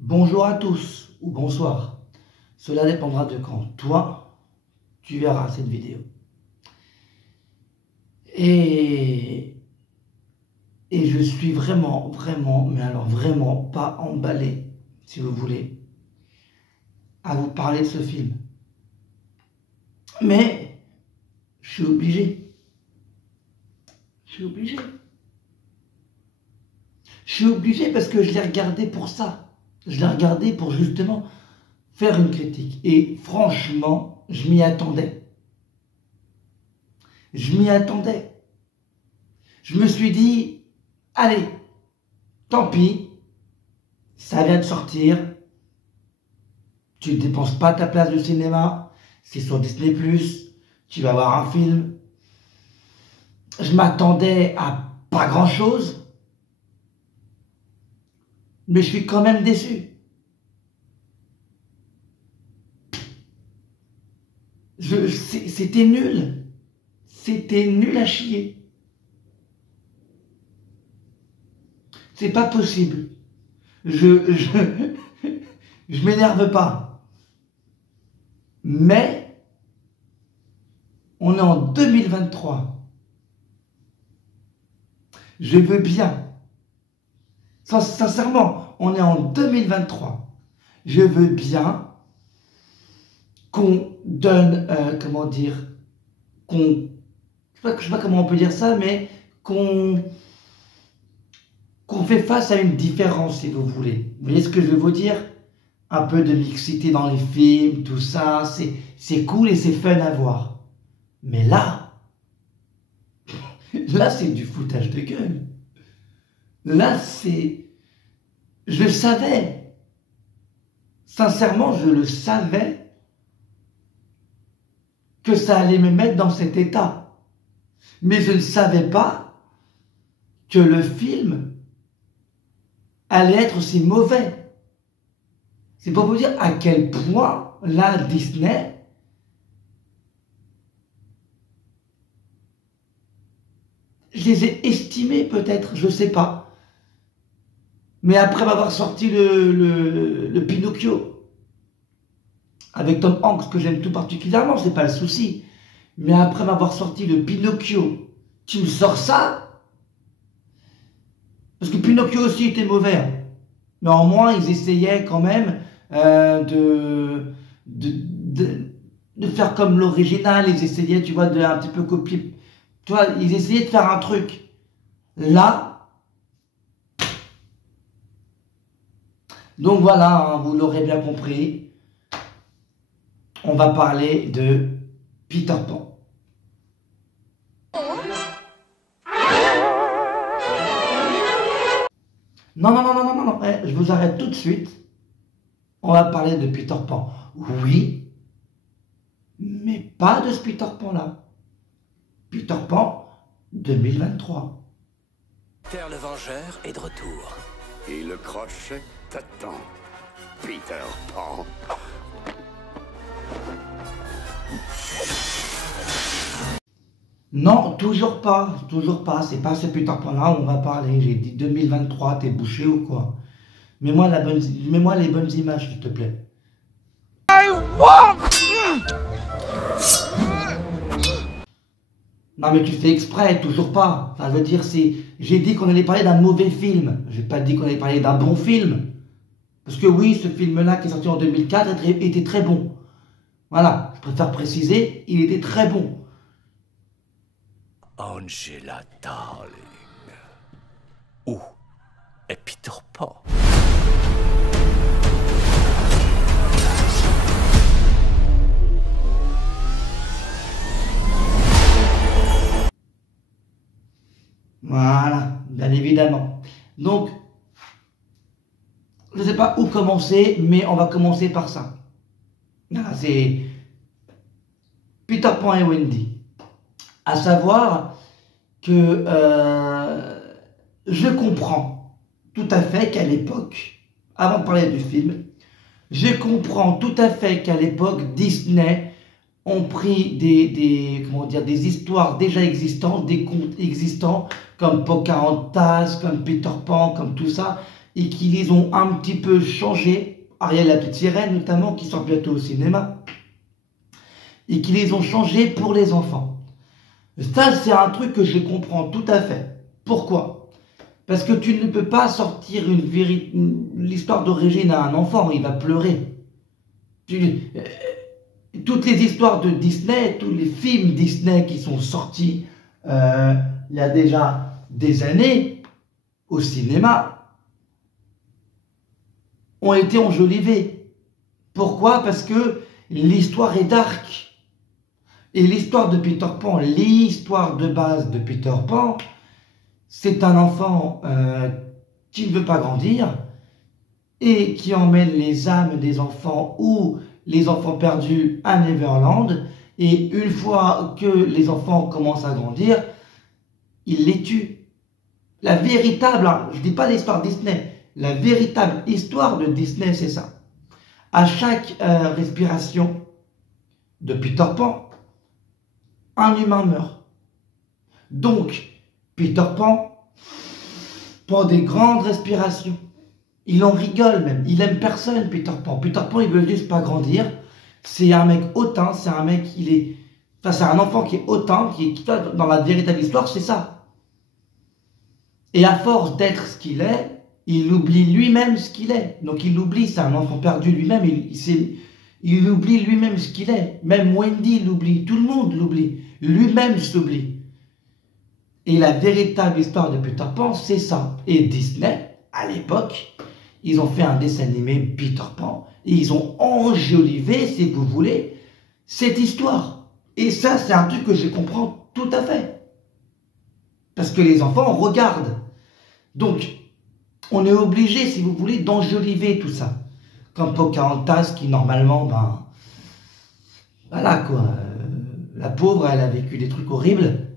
Bonjour à tous ou bonsoir. Cela dépendra de quand toi, tu verras cette vidéo. Et, et je suis vraiment, mais alors vraiment pas emballé, si vous voulez, à vous parler de ce film. Mais je suis obligé. Je suis obligé. Je suis obligé parce que je l'ai regardé pour ça. Je l'ai regardé pour justement faire une critique. Et franchement, je m'y attendais. Je m'y attendais. Je me suis dit, allez, tant pis, ça vient de sortir. Tu ne dépenses pas ta place de cinéma. C'est sur Disney+. Tu vas voir un film. Je m'attendais à pas grand-chose. Mais je suis quand même déçu. C'était nul. C'était nul à chier. C'est pas possible. Je m'énerve pas. Mais on est en 2023. Je veux bien. Sincèrement, on est en 2023. Je veux bien qu'on donne, comment dire, je sais pas comment on peut dire ça, mais qu'on fait face à une différence, si vous voulez. Vous voyez ce que je veux vous dire? Un peu de mixité dans les films, tout ça, c'est cool et c'est fun à voir. Mais là, c'est du foutage de gueule. Là, je le savais. Sincèrement, je le savais que ça allait me mettre dans cet état. Mais je ne savais pas que le film allait être aussi mauvais. C'est pour vous dire à quel point, là, Disney je les ai estimés peut-être, je sais pas. Mais après m'avoir sorti le Pinocchio, avec Tom Hanks, que j'aime tout particulièrement, c'est pas le souci. Mais après m'avoir sorti le Pinocchio, tu me sors ça? Parce que Pinocchio aussi était mauvais. Mais en moins, ils essayaient quand même de faire comme l'original. Ils essayaient, tu vois, de un petit peu copier. Tu vois, ils essayaient de faire un truc. Là, donc voilà, hein, vous l'aurez bien compris, on va parler de Peter Pan. Non, je vous arrête tout de suite. On va parler de Peter Pan. Oui, mais pas de ce Peter Pan-là. Peter Pan 2023. Peter le Vengeur est de retour. Et le crochet t'attend, Peter Pan. Non, toujours pas, c'est pas ce Peter Pan-là où on va parler. J'ai dit 2023, t'es bouché ou quoi? Mets-moi les bonnes images, s'il te plaît. Non mais tu fais exprès, toujours pas. Enfin, je veux dire, j'ai dit qu'on allait parler d'un mauvais film. J'ai pas dit qu'on allait parler d'un bon film. Parce que oui, ce film-là qui est sorti en 2004 était très bon. Voilà, je préfère préciser, il était très bon. Angela Darling. Où est Peter Pan? Voilà, bien évidemment. Donc, je ne sais pas où commencer, mais on va commencer par ça. Voilà, c'est Peter Pan et Wendy. À savoir que je comprends tout à fait qu'à l'époque, avant de parler du film, je comprends tout à fait qu'à l'époque, Disney ont pris des histoires déjà existantes, des contes existants, comme Pocahontas, comme Peter Pan, comme tout ça. et qui les ont un petit peu changés, Ariel la petite sirène notamment, qui sort bientôt au cinéma, et qui les ont changés pour les enfants. Ça, c'est un truc que je comprends tout à fait. Pourquoi? Parce que tu ne peux pas sortir l'histoire d'origine à un enfant, il va pleurer. Toutes les histoires de Disney, tous les films Disney qui sont sortis il y a déjà des années au cinéma ont été enjolivés. Pourquoi? Parce que l'histoire est dark. Et l'histoire de Peter Pan, l'histoire de base de Peter Pan, c'est un enfant qui ne veut pas grandir et qui emmène les âmes des enfants ou les enfants perdus à Neverland. Et une fois que les enfants commencent à grandir, il les tue. La véritable, je ne dis pas l'histoire Disney, la véritable histoire de Disney, c'est ça. À chaque respiration de Peter Pan, un humain meurt. Donc, Peter Pan prend des grandes respirations. Il en rigole même. Il aime personne, Peter Pan. Peter Pan, il veut juste pas grandir. C'est un mec hautain, c'est un mec, c'est un enfant qui est hautain, dans la véritable histoire, c'est ça. Et à force d'être ce qu'il est, il oublie lui-même ce qu'il est. Donc il oublie, c'est un enfant perdu lui-même, il oublie lui-même ce qu'il est. Même Wendy l'oublie, tout le monde l'oublie. Lui-même s'oublie. Et la véritable histoire de Peter Pan, c'est ça. Et Disney, à l'époque, ils ont fait un dessin animé Peter Pan. Et ils ont enjolivé, si vous voulez, cette histoire. Et ça, c'est un truc que je comprends tout à fait. Parce que les enfants regardent. Donc, on est obligé, si vous voulez, d'enjoliver tout ça. Comme Pocahontas, qui normalement, voilà quoi. La pauvre, elle a vécu des trucs horribles.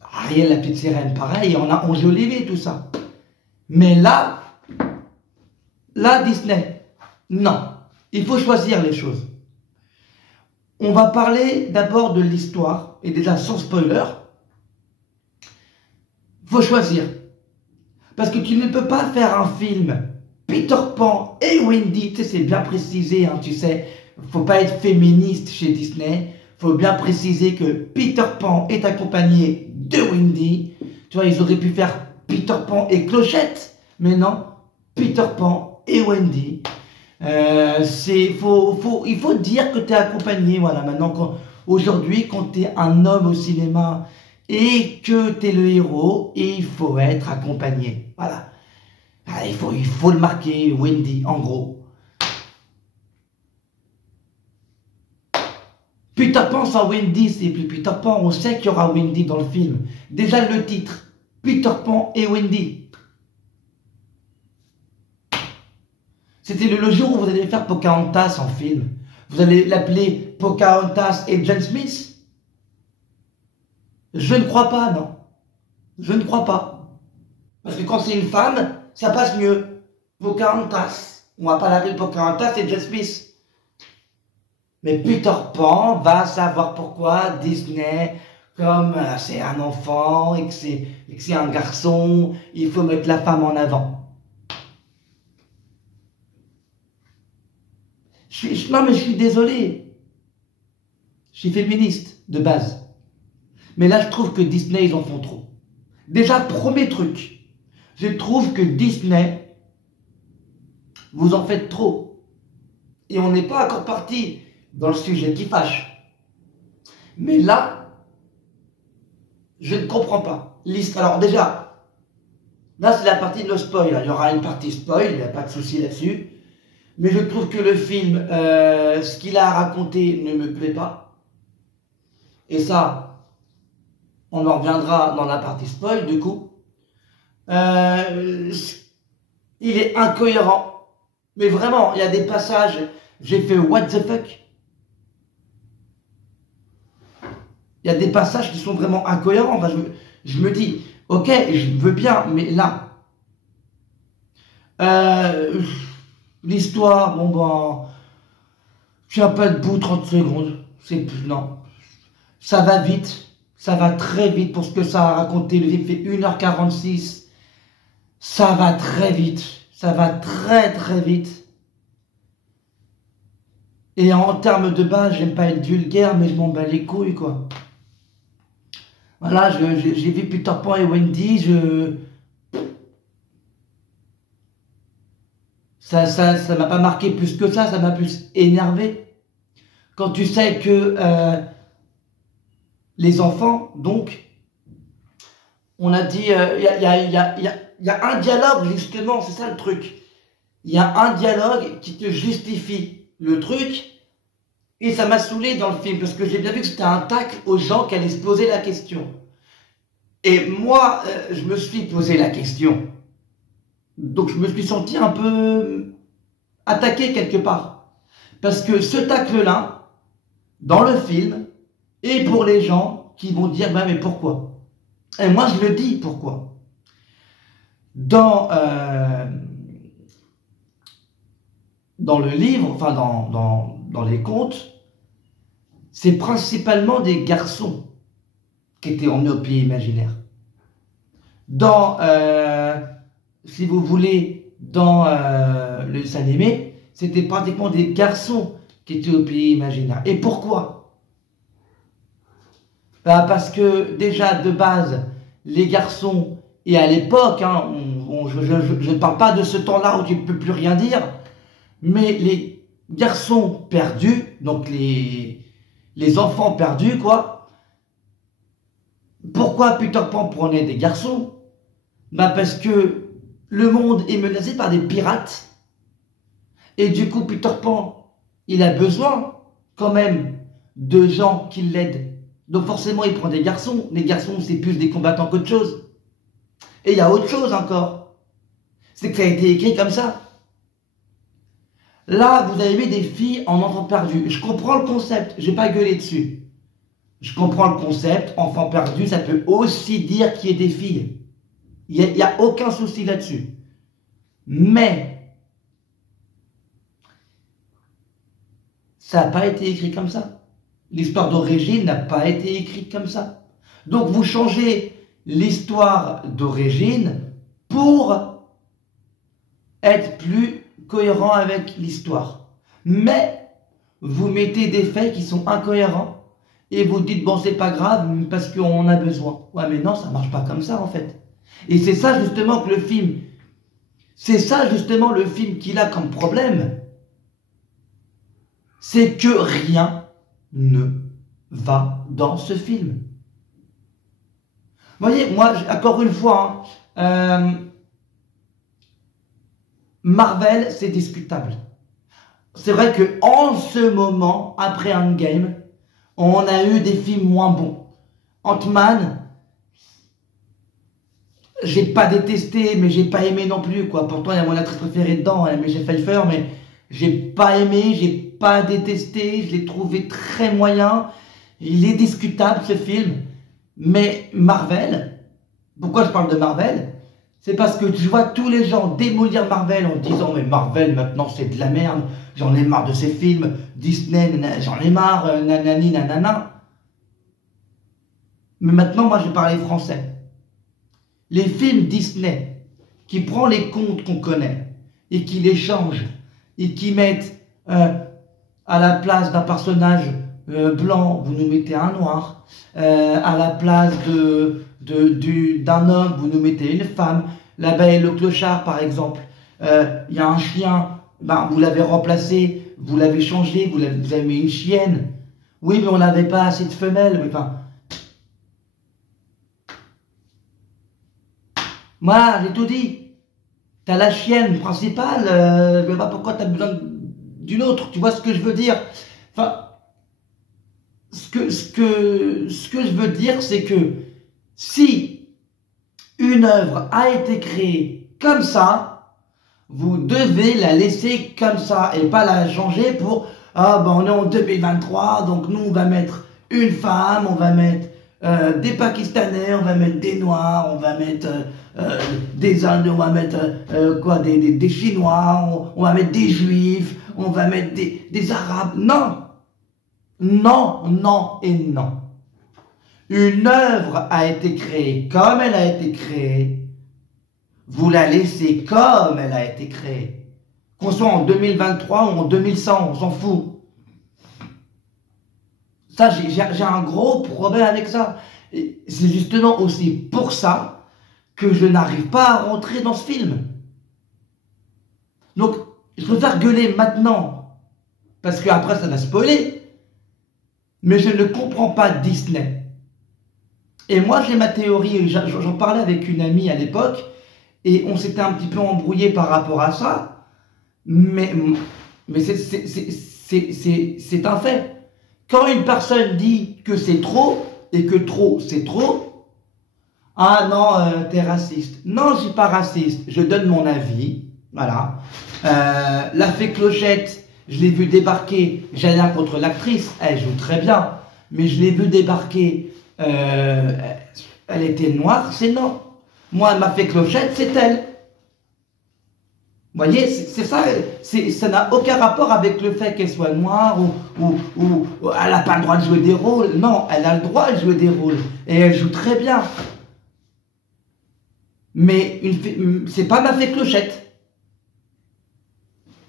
Ariel, la petite sirène, pareil, on a enjolivé tout ça. Mais là, Disney, non. Il faut choisir les choses. On va parler d'abord de l'histoire, et déjà sans spoiler. Il faut choisir. Parce que tu ne peux pas faire un film Peter Pan et Wendy, tu sais, c'est bien précisé, hein, tu sais. Faut pas être féministe chez Disney. Faut bien préciser que Peter Pan est accompagné de Wendy. Tu vois, ils auraient pu faire Peter Pan et Clochette, mais non, Peter Pan et Wendy. Il faut dire que tu es accompagné. Voilà, maintenant, aujourd'hui, quand tu es un homme au cinéma et que tu es le héros, il faut être accompagné. Voilà. Il faut le marquer, Wendy, en gros. Peter Pan sans Wendy, c'est plus Peter Pan. On sait qu'il y aura Wendy dans le film. Déjà le titre, Peter Pan et Wendy. C'était le jour où vous allez faire Pocahontas en film. Vous allez l'appeler Pocahontas et John Smith? Je ne crois pas, non. Je ne crois pas. Parce que quand c'est une femme, ça passe mieux. Pocahontas. On va pas l'appeler Pocahontas et John Smith. Mais Peter Pan va savoir pourquoi Disney, comme c'est un enfant et que c'est un garçon, il faut mettre la femme en avant. Non mais je suis désolé. Je suis féministe de base. Mais là je trouve que Disney ils en font trop. Déjà premier truc, je trouve que Disney, vous en faites trop. Et on n'est pas encore parti dans le sujet qui fâche. Mais là, je ne comprends pas. Alors déjà, là c'est la partie de no spoil. Il y aura une partie spoil, il n'y a pas de souci là-dessus. Mais je trouve que le film, ce qu'il a raconté ne me plaît pas. Et ça, on en reviendra dans la partie spoil du coup. Il est incohérent. Mais vraiment, il y a des passages, j'ai fait what the fuck. Il y a des passages qui sont vraiment incohérents. Enfin, je me dis, ok, je veux bien, mais là, l'histoire, je suis un peu debout 30 secondes. Non, ça va vite, ça va très vite pour ce que ça a raconté. Le film fait 1h46. ça va très vite. Ça va très très vite. Et en termes de base, j'aime pas être vulgaire, mais je m'en bats les couilles, quoi. Voilà, j'ai vu Peter Pan et Wendy, ça m'a pas marqué plus que ça m'a plus énervé. Quand tu sais que les enfants, donc, on a dit, il y a un dialogue, justement, c'est ça le truc. Il y a un dialogue qui te justifie le truc, et ça m'a saoulé dans le film, parce que j'ai bien vu que c'était un tacle aux gens qui allaient se poser la question. Et moi, je me suis posé la question. Donc je me suis senti un peu attaqué quelque part. Parce que ce tacle-là, dans le film, est pour les gens qui vont dire, bah, mais pourquoi? Et moi, je le dis, pourquoi? Dans le livre, enfin dans les contes, c'est principalement des garçons qui étaient emmenés au pays imaginaire. Dans, si vous voulez, dans le dessin animé, c'était pratiquement des garçons qui étaient au pays imaginaire. Et pourquoi? Parce que déjà, de base, les garçons, et à l'époque, hein, je ne parle pas de ce temps-là où tu ne peux plus rien dire, mais les garçons perdus, donc les enfants perdus, quoi. Pourquoi Peter Pan prenait des garçons? Parce que le monde est menacé par des pirates. Et du coup, Peter Pan, il a besoin quand même de gens qui l'aident. Donc forcément, il prend des garçons. Les garçons, c'est plus des combattants qu'autre chose. Et il y a autre chose encore. C'est que ça a été écrit comme ça. Là, vous avez mis des filles en enfants perdus. Je comprends le concept, je vais pas gueuler dessus. Je comprends le concept, enfants perdus, ça peut aussi dire qu'il y ait des filles. Il n'y a aucun souci là-dessus. Mais, ça n'a pas été écrit comme ça. L'histoire d'origine n'a pas été écrite comme ça. Donc vous changez l'histoire d'origine pour être plus cohérent avec l'histoire. Mais vous mettez des faits qui sont incohérents et vous dites bon c'est pas grave parce qu'on a besoin. Ouais mais non, ça marche pas comme ça en fait. Et c'est ça justement que le film, c'est ça justement le film qu'il a comme problème. C'est que rien ne va dans ce film. Vous voyez, moi, encore une fois, Marvel, c'est discutable. C'est vrai que en ce moment, après Endgame, on a eu des films moins bons. Ant-Man, j'ai pas détesté, mais j'ai pas aimé non plus, quoi. Pourtant, il y a mon actrice préférée dedans, Michelle Pfeiffer, mais j'ai pas aimé, j'ai pas détesté, je l'ai trouvé très moyen. Il est discutable, ce film. Mais Marvel, pourquoi je parle de Marvel? C'est parce que je vois tous les gens démolir Marvel en disant mais Marvel maintenant c'est de la merde, j'en ai marre de ces films, Disney, j'en ai marre, nanani nanana. Mais maintenant moi je vais parler français. Les films Disney qui prend les contes qu'on connaît et qui les changent et qui mettent à la place d'un personnage blanc, vous nous mettez un noir, à la place d'un homme, vous nous mettez une femme. La Belle et le Clochard, par exemple, il y a un chien, ben, vous l'avez remplacé, vous l'avez changé, vous avez mis une chienne. Oui, mais on n'avait pas assez de femelles. Mais, enfin, moi, j'ai tout dit. T'as la chienne principale, je ne sais pas pourquoi t'as besoin d'une autre. Tu vois ce que je veux dire? Enfin, ce que je veux dire, c'est que si une œuvre a été créée comme ça, vous devez la laisser comme ça et pas la changer pour ah ben on est en 2023 donc nous on va mettre une femme, on va mettre des Pakistanais, on va mettre des Noirs, on va mettre des Indes, on va mettre des Chinois, on va mettre des Juifs, on va mettre des Arabes. Non, non, non et non. Une œuvre a été créée comme elle a été créée vous la laissez comme elle a été créée. Qu'on soit en 2023 ou en 2100, on s'en fout. Ça, j'ai un gros problème avec ça. C'est justement aussi pour ça que je n'arrive pas à rentrer dans ce film. Donc, je préfère gueuler maintenant, parce qu'après ça va spoiler. Mais je ne comprends pas Disney. Et moi, j'ai ma théorie, j'en parlais avec une amie à l'époque, et on s'était un petit peu embrouillé par rapport à ça, mais c'est un fait. Quand une personne dit que c'est trop, et que trop, c'est trop, ah non, t'es raciste. Non, je suis pas raciste, je donne mon avis, voilà. La fée Clochette, je l'ai vue débarquer, j'ai rien contre l'actrice, elle joue très bien, mais je l'ai vue débarquer, elle était noire, c'est non. Moi, ma fée Clochette, c'est elle. Vous voyez, c'est ça, ça n'a aucun rapport avec le fait qu'elle soit noire ou elle n'a pas le droit de jouer des rôles. Non, elle a le droit de jouer des rôles et elle joue très bien. Mais c'est pas ma fée Clochette.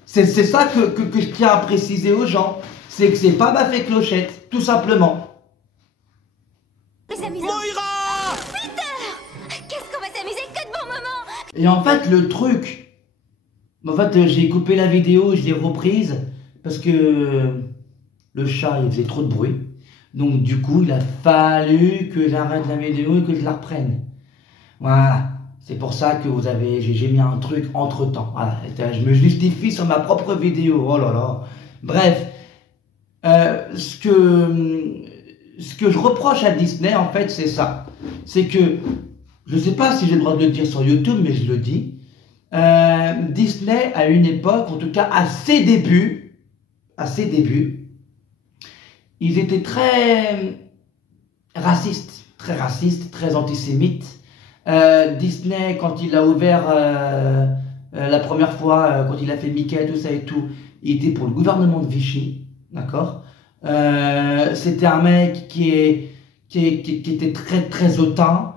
C'est ça que je tiens à préciser aux gens. C'est que c'est pas ma fée Clochette, tout simplement. Moira! Peter! Qu'est-ce qu'on va s'amuser? Que de bons moments! Et en fait, le truc... En fait, j'ai coupé la vidéo, je l'ai reprise, parce que le chat, il faisait trop de bruit. Donc du coup, il a fallu que j'arrête la vidéo et que je la reprenne. Voilà. C'est pour ça que j'ai mis un truc entre-temps. Voilà. Je me justifie sur ma propre vidéo. Oh là là. Bref. Ce que je reproche à Disney, en fait, c'est ça. C'est que, je ne sais pas si j'ai le droit de le dire sur YouTube, mais je le dis. Disney, à une époque, en tout cas à ses débuts, ils étaient très racistes, très antisémites. Disney, quand il a ouvert la première fois, quand il a fait Mickey, tout ça et tout, il était pour le gouvernement de Vichy, d'accord. C'était un mec qui était très hautain.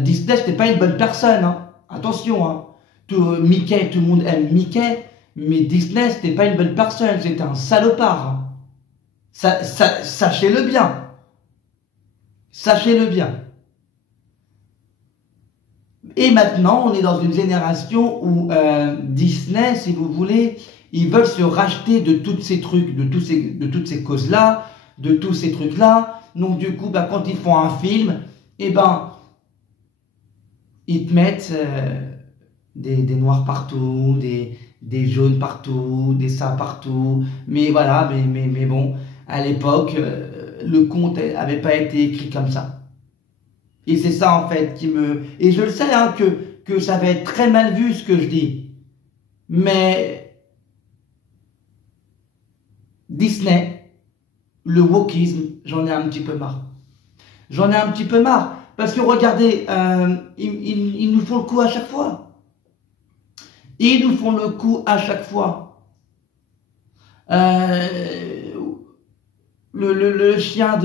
Disney, c'était pas une bonne personne, hein. Attention, hein. Mickey, tout le monde aime Mickey, mais Disney, c'était pas une bonne personne, c'était un salopard. Sachez-le bien. Sachez-le bien. Et maintenant, on est dans une génération où Disney, si vous voulez, ils veulent se racheter de tous ces trucs, de toutes ces causes-là, de tous ces trucs-là. Donc du coup, quand ils font un film, ils te mettent... des noirs partout, des jaunes partout, des ça partout. Mais voilà, mais bon, à l'époque, le conte n'avait pas été écrit comme ça. Et c'est ça en fait qui me... Et je le sais hein, que ça va être très mal vu ce que je dis. Mais Disney, le wokisme, j'en ai un petit peu marre. J'en ai un petit peu marre. Parce que regardez, ils nous font le coup à chaque fois. Ils nous font le coup à chaque fois. Le chien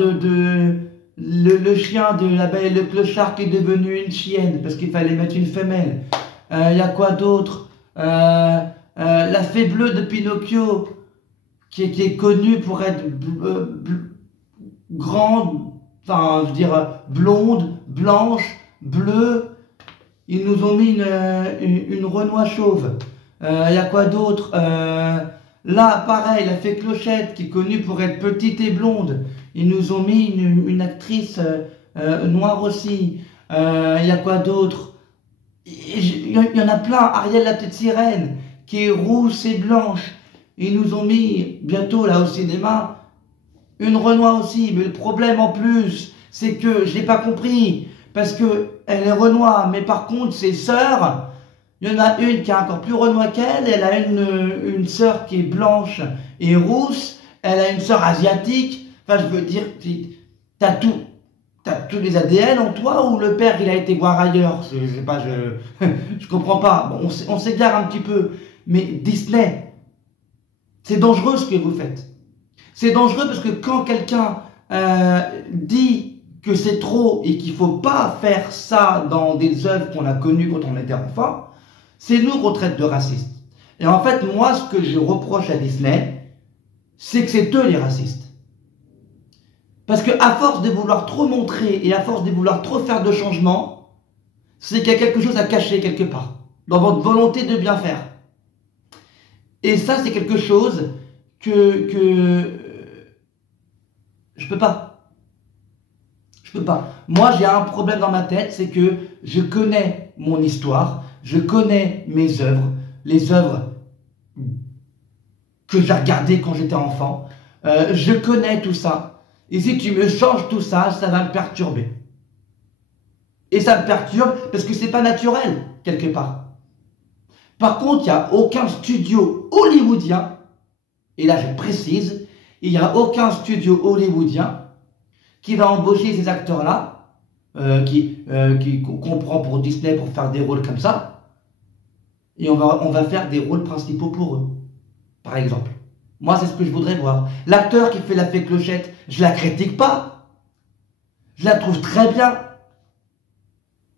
le chien de la Belle et le Clochard qui est devenu une chienne parce qu'il fallait mettre une femelle. Il y a quoi d'autre? La fée bleue de Pinocchio qui est connue pour être grande, enfin je veux dire blonde, blanche, bleue. Ils nous ont mis une Renoir chauve. Il y a quoi d'autre? Là, pareil, la fée Clochette, qui est connue pour être petite et blonde. Ils nous ont mis une actrice noire aussi. Il y a quoi d'autre? Il y en a plein. Ariel, la petite sirène, qui est rousse et blanche. Ils nous ont mis, bientôt, là, au cinéma, une Renoir aussi. Mais le problème, en plus, c'est que je n'ai pas compris. Parce que elle est Renoir, mais par contre, ses sœurs, il y en a une qui est encore plus Renoir qu'elle, elle a une sœur qui est blanche et rousse, elle a une sœur asiatique, enfin je veux dire, t'as tous les ADN en toi ou le père il a été voir ailleurs, je sais pas, je comprends pas, bon, on s'égare un petit peu, mais Disney, c'est dangereux ce que vous faites. C'est dangereux parce que quand quelqu'un dit que c'est trop et qu'il ne faut pas faire ça dans des œuvres qu'on a connues quand on était enfant, c'est nous qu'on traite de racistes. Et en fait, moi, ce que je reproche à Disney, c'est que c'est eux les racistes. Parce qu'à force de vouloir trop montrer et à force de vouloir trop faire de changements, c'est qu'il y a quelque chose à cacher quelque part, dans votre volonté de bien faire. Et ça, c'est quelque chose que je peux pas. Je peux pas. Moi, j'ai un problème dans ma tête, c'est que je connais mon histoire, je connais mes œuvres, les œuvres que j'ai regardées quand j'étais enfant. Je connais tout ça. Et si tu me changes tout ça, ça va me perturber. Et ça me perturbe parce que c'est pas naturel, quelque part. Par contre, il n'y a aucun studio hollywoodien, et là je précise, il n'y a aucun studio hollywoodien qui va embaucher ces acteurs-là, qu'on prend pour Disney pour faire des rôles comme ça, et on va faire des rôles principaux pour eux, par exemple. Moi, c'est ce que je voudrais voir. L'acteur qui fait la fée Clochette, je la critique pas. Je la trouve très bien.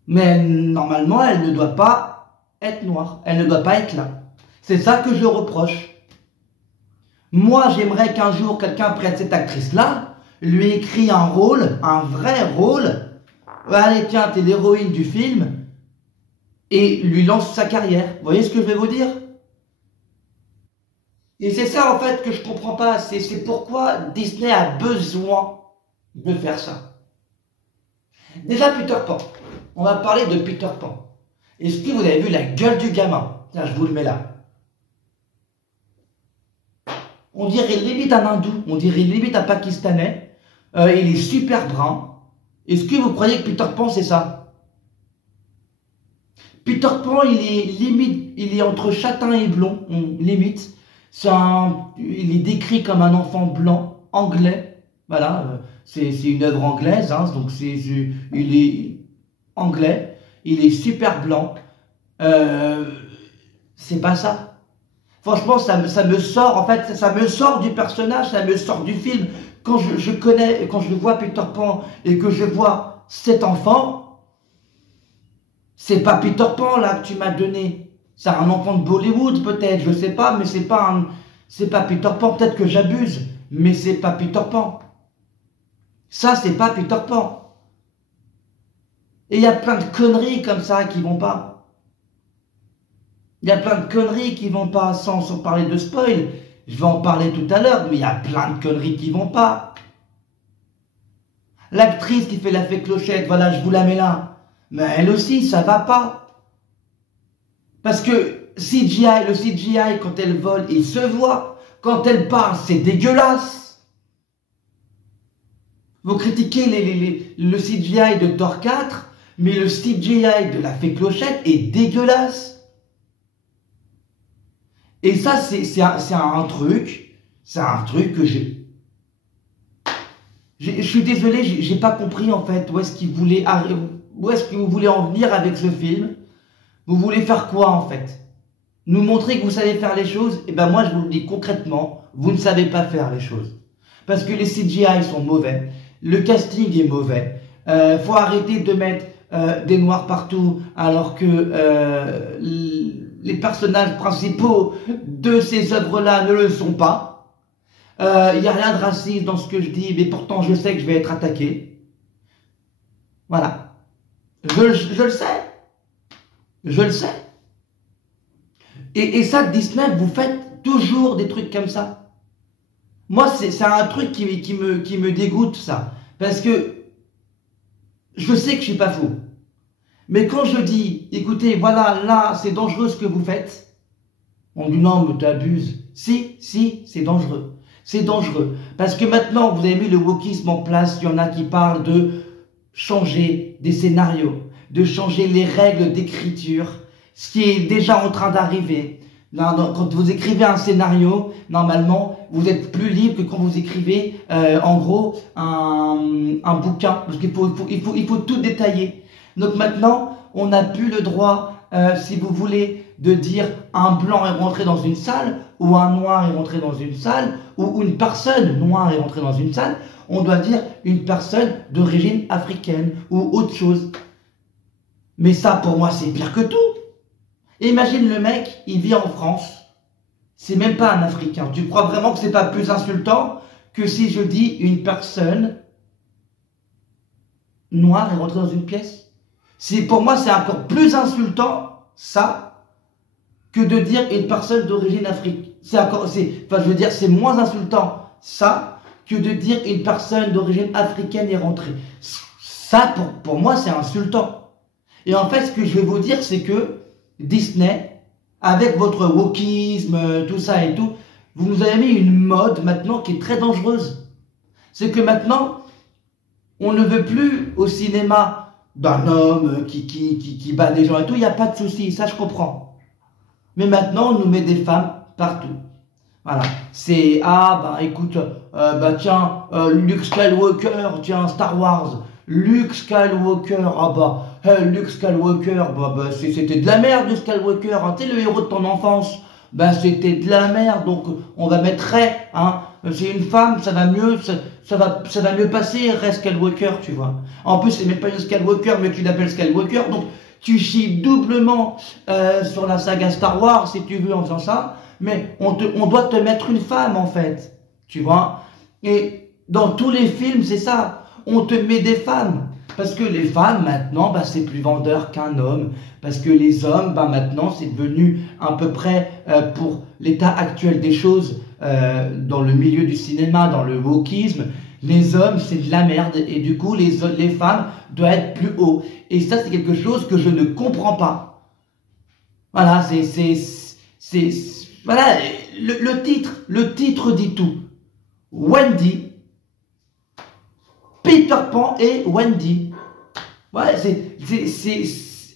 Mais normalement, elle ne doit pas être noire. Elle ne doit pas être là. C'est ça que je reproche. Moi, j'aimerais qu'un jour, quelqu'un prenne cette actrice-là, lui écrit un rôle, un vrai rôle. Allez, tiens, t'es l'héroïne du film. Et lui lance sa carrière. Vous voyez ce que je vais vous dire? Et c'est ça, en fait, que je comprends pas. C'est pourquoi Disney a besoin de faire ça. Déjà, Peter Pan. On va parler de Peter Pan. Est-ce que vous avez vu la gueule du gamin? Tiens, je vous le mets là. On dirait limite un hindou, on dirait limite un pakistanais. Il est super brun. Est-ce que vous croyez que Peter Pan, c'est ça? Peter Pan, il est limite, il est entre châtain et blond, limite. Il est décrit comme un enfant blanc, anglais. Voilà, c'est une œuvre anglaise, hein, donc il est anglais, il est super blanc. C'est pas ça. Franchement, ça me sort, en fait, ça me sort du personnage, ça me sort du film. Quand je vois Peter Pan et que je vois cet enfant, c'est pas Peter Pan là que tu m'as donné. C'est un enfant de Bollywood peut-être, je sais pas, mais c'est pas Peter Pan, peut-être que j'abuse, mais c'est pas Peter Pan. Ça, c'est pas Peter Pan. Et il y a plein de conneries comme ça qui vont pas. Il y a plein de conneries qui vont pas, sans parler de spoil. Je vais en parler tout à l'heure, mais il y a plein de conneries qui vont pas. L'actrice qui fait la fée Clochette, voilà, je vous la mets là. Mais elle aussi, ça va pas. Parce que le CGI, quand elle vole, il se voit. Quand elle parle, c'est dégueulasse. Vous critiquez le CGI de Thor 4, mais le CGI de la fée Clochette est dégueulasse. Et ça, c'est un truc que je suis désolé, j'ai pas compris en fait où est-ce que vous voulez en venir avec ce film. Vous voulez faire quoi en fait? Nous montrer que vous savez faire les choses? Et ben moi je vous le dis concrètement, vous ne savez pas faire les choses. Parce que les CGI sont mauvais, le casting est mauvais, faut arrêter de mettre des noirs partout alors que les personnages principaux de ces œuvres-là ne le sont pas. Il n'y a rien de raciste dans ce que je dis, mais pourtant je sais que je vais être attaqué. Voilà. Je le sais. Je le sais. Et ça, Disney, vous faites toujours des trucs comme ça. Moi, c'est un truc qui me dégoûte, ça. Parce que je sais que je suis pas fou. Mais quand je dis, écoutez, voilà, là, c'est dangereux ce que vous faites, on dit non, mais t'abuses. Si, c'est dangereux. C'est dangereux. Parce que maintenant, vous avez mis le wokisme en place, il y en a qui parlent de changer des scénarios, de changer les règles d'écriture, ce qui est déjà en train d'arriver. Quand vous écrivez un scénario, normalement, vous êtes plus libre que quand vous écrivez, en gros, un bouquin, parce qu'il faut tout détailler. Donc maintenant, on n'a plus le droit, si vous voulez, de dire un blanc est rentré dans une salle, ou un noir est rentré dans une salle, ou une personne noire est rentrée dans une salle. On doit dire une personne d'origine africaine, ou autre chose. Mais ça, pour moi, c'est pire que tout. Imagine le mec, il vit en France. C'est même pas un Africain. Tu crois vraiment que c'est pas plus insultant que si je dis une personne noire est rentrée dans une pièce? Pour moi, c'est encore plus insultant, ça, que de dire une personne d'origine africaine. C'est moins insultant, ça, que de dire une personne d'origine africaine est rentrée. Ça, pour moi, c'est insultant. Et en fait, ce que je vais vous dire, c'est que Disney, avec votre wokisme, tout ça et tout, vous nous avez mis une mode maintenant qui est très dangereuse. C'est que maintenant, on ne veut plus au cinéma d'un homme qui bat des gens et tout, il n'y a pas de souci, ça je comprends. Mais maintenant, on nous met des femmes partout. Voilà. C'est, écoute, Luke Skywalker, tiens, Star Wars. Luke Skywalker, Luke Skywalker, c'était de la merde, Luke Skywalker, hein, t'es le héros de ton enfance, c'était de la merde, donc on va mettre Rey, hein, c'est une femme, ça va mieux, ça va mieux passer, Rey Skywalker, tu vois. En plus, c'est même pas une Skywalker, mais tu l'appelles Skywalker, donc tu chies doublement sur la saga Star Wars, si tu veux, en faisant ça, mais on doit te mettre une femme, en fait, tu vois. Et dans tous les films, c'est ça. On te met des femmes, parce que les femmes maintenant, c'est plus vendeur qu'un homme, parce que les hommes, maintenant c'est devenu à peu près pour l'état actuel des choses dans le milieu du cinéma, dans le wokisme, les hommes c'est de la merde et du coup les femmes doivent être plus haut. Et ça c'est quelque chose que je ne comprends pas. Voilà, voilà, le titre dit tout. Wendy, Peter Pan et Wendy. Ouais,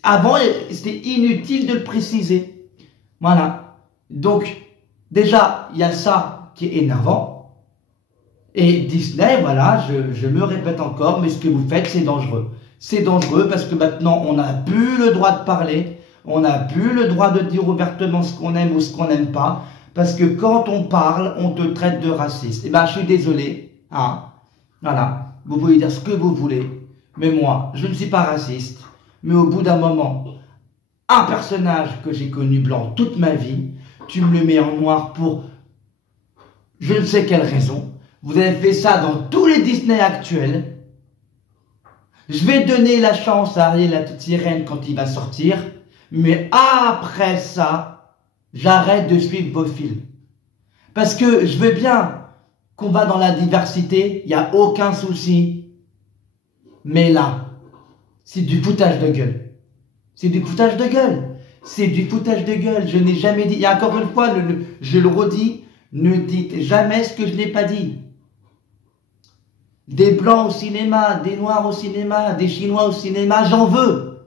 avant, c'était inutile de le préciser. Voilà. Donc, déjà, il y a ça qui est énervant. Et Disney, voilà, je me répète encore, mais ce que vous faites, c'est dangereux. C'est dangereux parce que maintenant, on n'a plus le droit de parler. On n'a plus le droit de dire ouvertement ce qu'on aime ou ce qu'on n'aime pas. Parce que quand on parle, on te traite de raciste. Eh ben, je suis désolé. Hein. Voilà. Vous pouvez dire ce que vous voulez, mais moi, je ne suis pas raciste. Mais au bout d'un moment, un personnage que j'ai connu blanc toute ma vie, tu me le mets en noir pour je ne sais quelle raison. Vous avez fait ça dans tous les Disney actuels. Je vais donner la chance à Ariel la petite sirène quand il va sortir, mais après ça, j'arrête de suivre vos films. Parce que je veux bien qu'on va dans la diversité, il n'y a aucun souci. Mais là, c'est du foutage de gueule. C'est du foutage de gueule. C'est du foutage de gueule. Je n'ai jamais dit, et encore une fois, je le redis, ne dites jamais ce que je n'ai pas dit. Des blancs au cinéma, des noirs au cinéma, des chinois au cinéma, j'en veux.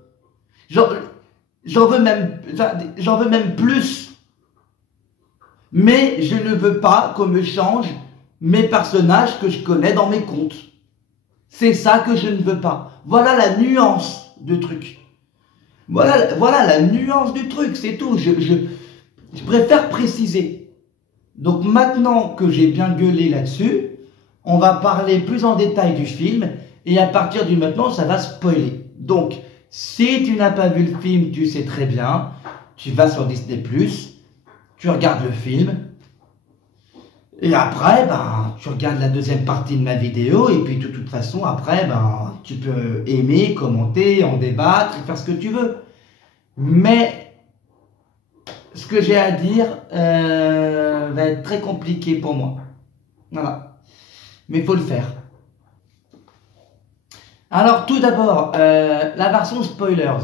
J'en veux même plus. Mais je ne veux pas qu'on me change mes personnages que je connais dans mes contes. C'est ça que je ne veux pas. Voilà la nuance du truc. Voilà la nuance du truc, c'est tout. Je préfère préciser. Donc maintenant que j'ai bien gueulé là-dessus, on va parler plus en détail du film. Et à partir du maintenant, ça va spoiler. Donc, si tu n'as pas vu le film, tu sais très bien. Tu vas sur Disney+, tu regardes le film. Et après, tu regardes la deuxième partie de ma vidéo, et puis de toute façon, après, tu peux aimer, commenter, en débattre, faire ce que tu veux. Mais, ce que j'ai à dire va être très compliqué pour moi. Voilà. Mais il faut le faire. Alors, tout d'abord, la version spoilers.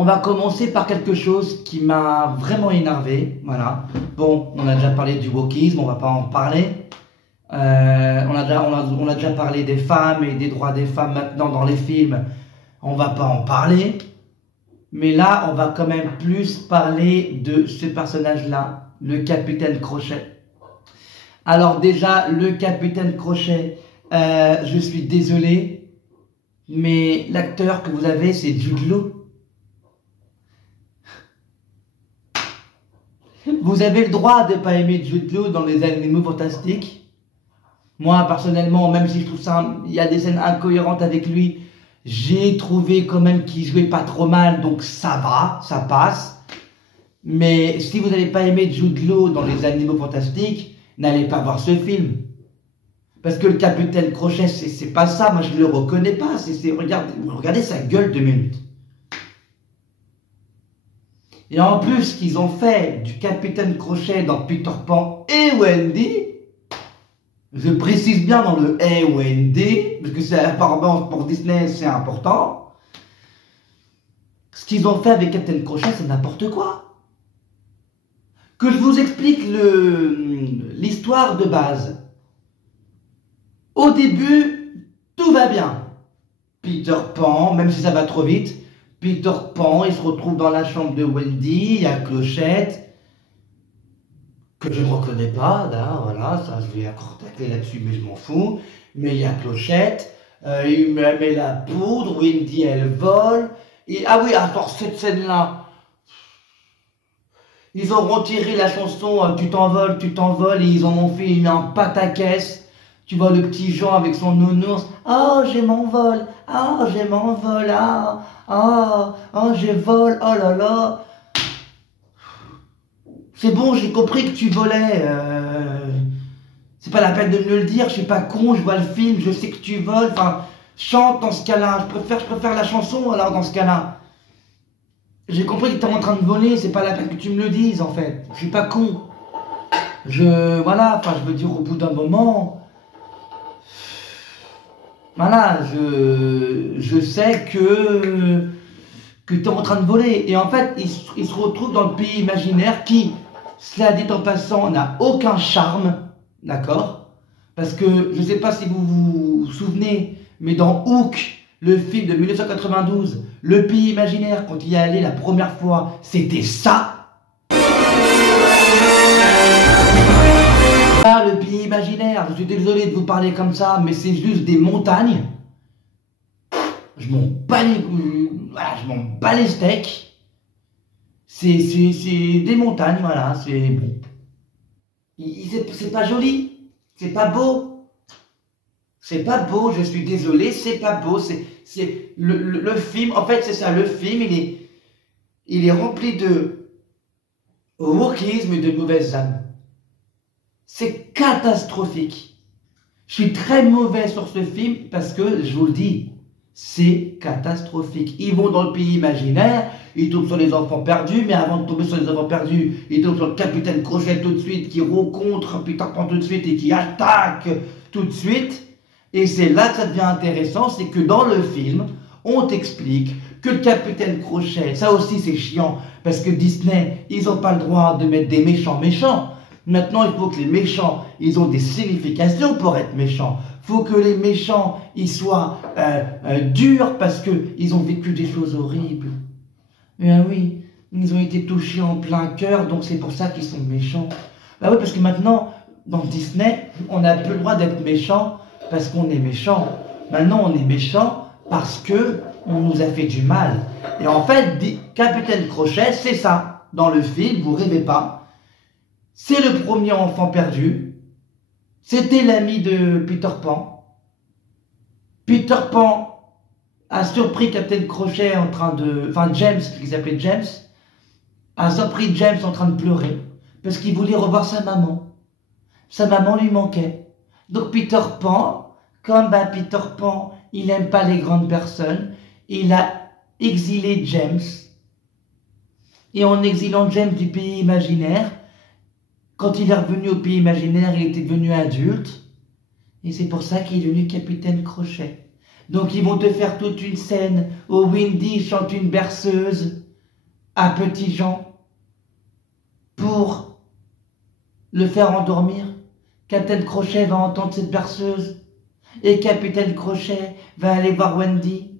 On va commencer par quelque chose qui m'a vraiment énervé, voilà. Bon, on a déjà parlé du wokisme, on va pas en parler. On a déjà parlé des femmes et des droits des femmes maintenant dans les films. On va pas en parler. Mais là, on va quand même plus parler de ce personnage-là, le Capitaine Crochet. Alors déjà, le Capitaine Crochet, je suis désolé, mais l'acteur que vous avez, c'est Jude Law. Vous avez le droit de ne pas aimer Jude Law dans les animaux fantastiques. Moi, personnellement, même si je trouve ça, il y a des scènes incohérentes avec lui, j'ai trouvé quand même qu'il jouait pas trop mal, donc ça va, ça passe. Mais si vous n'avez pas aimé Jude Law dans les animaux fantastiques, n'allez pas voir ce film. Parce que le Capitaine Crochet, c'est pas ça, moi je le reconnais pas. Regardez sa gueule 2 minutes. Et en plus, ce qu'ils ont fait du Capitaine Crochet dans Peter Pan et Wendy, je précise bien dans le et Wendy, parce que c'est apparemment pour Disney c'est important. Ce qu'ils ont fait avec Capitaine Crochet, c'est n'importe quoi. Que je vous explique l'histoire de base. Au début, tout va bien. Peter Pan, même si ça va trop vite, Peter Pan, il se retrouve dans la chambre de Wendy, il y a Clochette, que je ne reconnais pas, là, voilà, ça je vais encore tacler là-dessus, mais je m'en fous. Mais il y a Clochette, il met la poudre, Wendy elle vole, et ah oui, alors cette scène-là, ils ont retiré la chanson Tu t'envoles, et ils en ont fait un pataquès. Tu vois le petit Jean avec son nounours. Oh, je m'envole. Oh, je m'envole. Oh, je vole. Oh là là. C'est bon, j'ai compris que tu volais. C'est pas la peine de me le dire. Je suis pas con, je vois le film, je sais que tu voles. Enfin, chante dans ce cas-là. Je préfère la chanson alors dans ce cas-là. J'ai compris que tu es en train de voler. C'est pas la peine que tu me le dises en fait. Je suis pas con. Voilà, enfin, je veux dire, au bout d'un moment. Voilà, je sais que tu es en train de voler. Et en fait, il se retrouve dans le pays imaginaire qui, cela dit en passant, n'a aucun charme. D'accord? Parce que, je ne sais pas si vous vous souvenez, mais dans Hook, le film de 1992, le pays imaginaire, quand il y est allé la première fois, c'était ça. Le pays imaginaire, je suis désolé de vous parler comme ça, mais c'est juste des montagnes. Je m'en bats les steaks. C'est des montagnes, voilà, c'est bon. C'est pas joli, c'est pas beau. C'est pas beau, je suis désolé, c'est pas beau. C'est le film, en fait c'est ça, le film il est rempli de wokisme et de mauvaises âmes. C'est catastrophique. Je suis très mauvais sur ce film parce que, je vous le dis, c'est catastrophique. Ils vont dans le pays imaginaire, ils tombent sur les enfants perdus, mais avant de tomber sur les enfants perdus, ils tombent sur le Capitaine Crochet tout de suite, qui rencontre Peter Pan tout de suite et qui attaque tout de suite. Et c'est là que ça devient intéressant, c'est que dans le film, on t'explique que le Capitaine Crochet, ça aussi c'est chiant, parce que Disney, ils n'ont pas le droit de mettre des méchants méchants. Maintenant, il faut que les méchants, ils ont des significations pour être méchants. Il faut que les méchants, ils soient durs parce qu'ils ont vécu des choses horribles. Ben oui, ils ont été touchés en plein cœur, donc c'est pour ça qu'ils sont méchants. Ben oui, parce que maintenant, dans Disney, on n'a plus le droit d'être méchant parce qu'on est méchant. Maintenant, on est méchant parce que on nous a fait du mal. Et en fait, Capitaine Crochet, c'est ça. Dans le film, vous rêvez pas. C'est le premier enfant perdu. C'était l'ami de Peter Pan. Peter Pan a surpris Captain Crochet en train de... Enfin, James, qui s'appelait James, a surpris James en train de pleurer parce qu'il voulait revoir sa maman. Sa maman lui manquait. Donc Peter Pan, comme Peter Pan, il n'aime pas les grandes personnes, il a exilé James. Et en exilant James du pays imaginaire, quand il est revenu au pays imaginaire, il était devenu adulte. Et c'est pour ça qu'il est devenu Capitaine Crochet. Donc ils vont te faire toute une scène où Wendy chante une berceuse à Petit Jean pour le faire endormir. Capitaine Crochet va entendre cette berceuse. Et Capitaine Crochet va aller voir Wendy.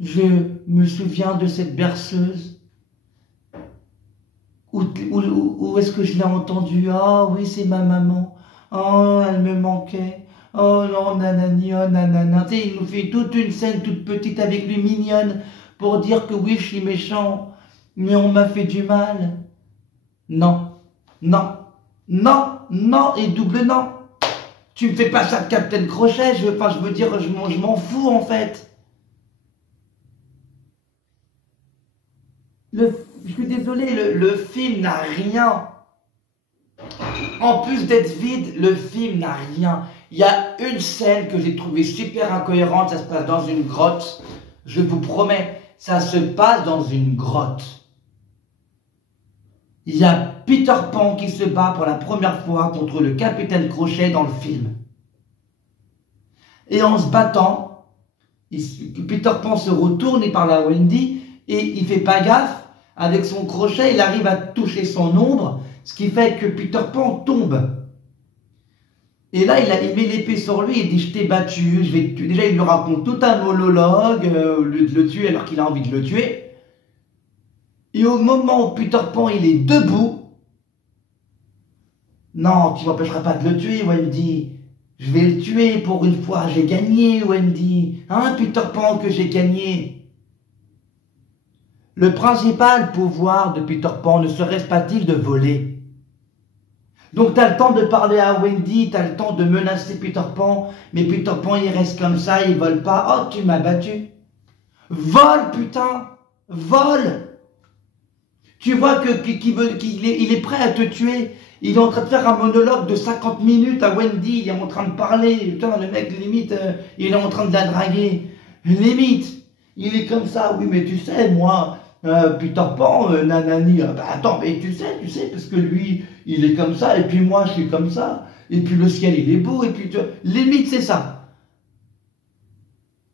Je me souviens de cette berceuse. Où est-ce que je l'ai entendu? Ah oui, c'est ma maman. Oh, elle me manquait. Oh non, nanani, oh nanana. Tu sais, il nous fait toute une scène toute petite avec lui, mignonne, pour dire que oui, je suis méchant, mais on m'a fait du mal. Non, non, non, non et double non. Tu me fais pas ça de Captain Crochet, je veux dire, je m'en fous en fait. Je suis désolé, le film n'a rien. En plus d'être vide, le film n'a rien. Il y a une scène que j'ai trouvée super incohérente, ça se passe dans une grotte. Je vous promets, ça se passe dans une grotte. Il y a Peter Pan qui se bat pour la première fois contre le Capitaine Crochet dans le film. Et en se battant, Peter Pan se retourne et parle à Wendy et il fait pas gaffe. Avec son crochet, il arrive à toucher son ombre, ce qui fait que Peter Pan tombe. Et là, il met l'épée sur lui et dit « Je t'ai battu, je vais te tuer ». Déjà, il lui raconte tout un monologue, au lieu de le tuer alors qu'il a envie de le tuer. Et au moment où Peter Pan, il est debout, « Non, tu m'empêcheras pas de le tuer, Wendy. Je vais le tuer pour une fois, j'ai gagné, Wendy. Hein, Peter Pan, que j'ai gagné ?» Le principal pouvoir de Peter Pan ne serait-ce pas-il de voler? Donc tu as le temps de parler à Wendy, tu as le temps de menacer Peter Pan, mais Peter Pan il reste comme ça, il vole pas. Oh, tu m'as battu. Vole, putain. Vole. Tu vois qu'il est prêt à te tuer. Il est en train de faire un monologue de 50 minutes à Wendy, il est en train de parler. Putain, le mec, limite, il est en train de la draguer. Limite, il est comme ça. Oui, mais tu sais, moi... Peter Pan, nanani, bah attends, mais tu sais, parce que lui, il est comme ça, et puis moi, je suis comme ça, et puis le ciel, il est beau, et puis, limite, c'est ça.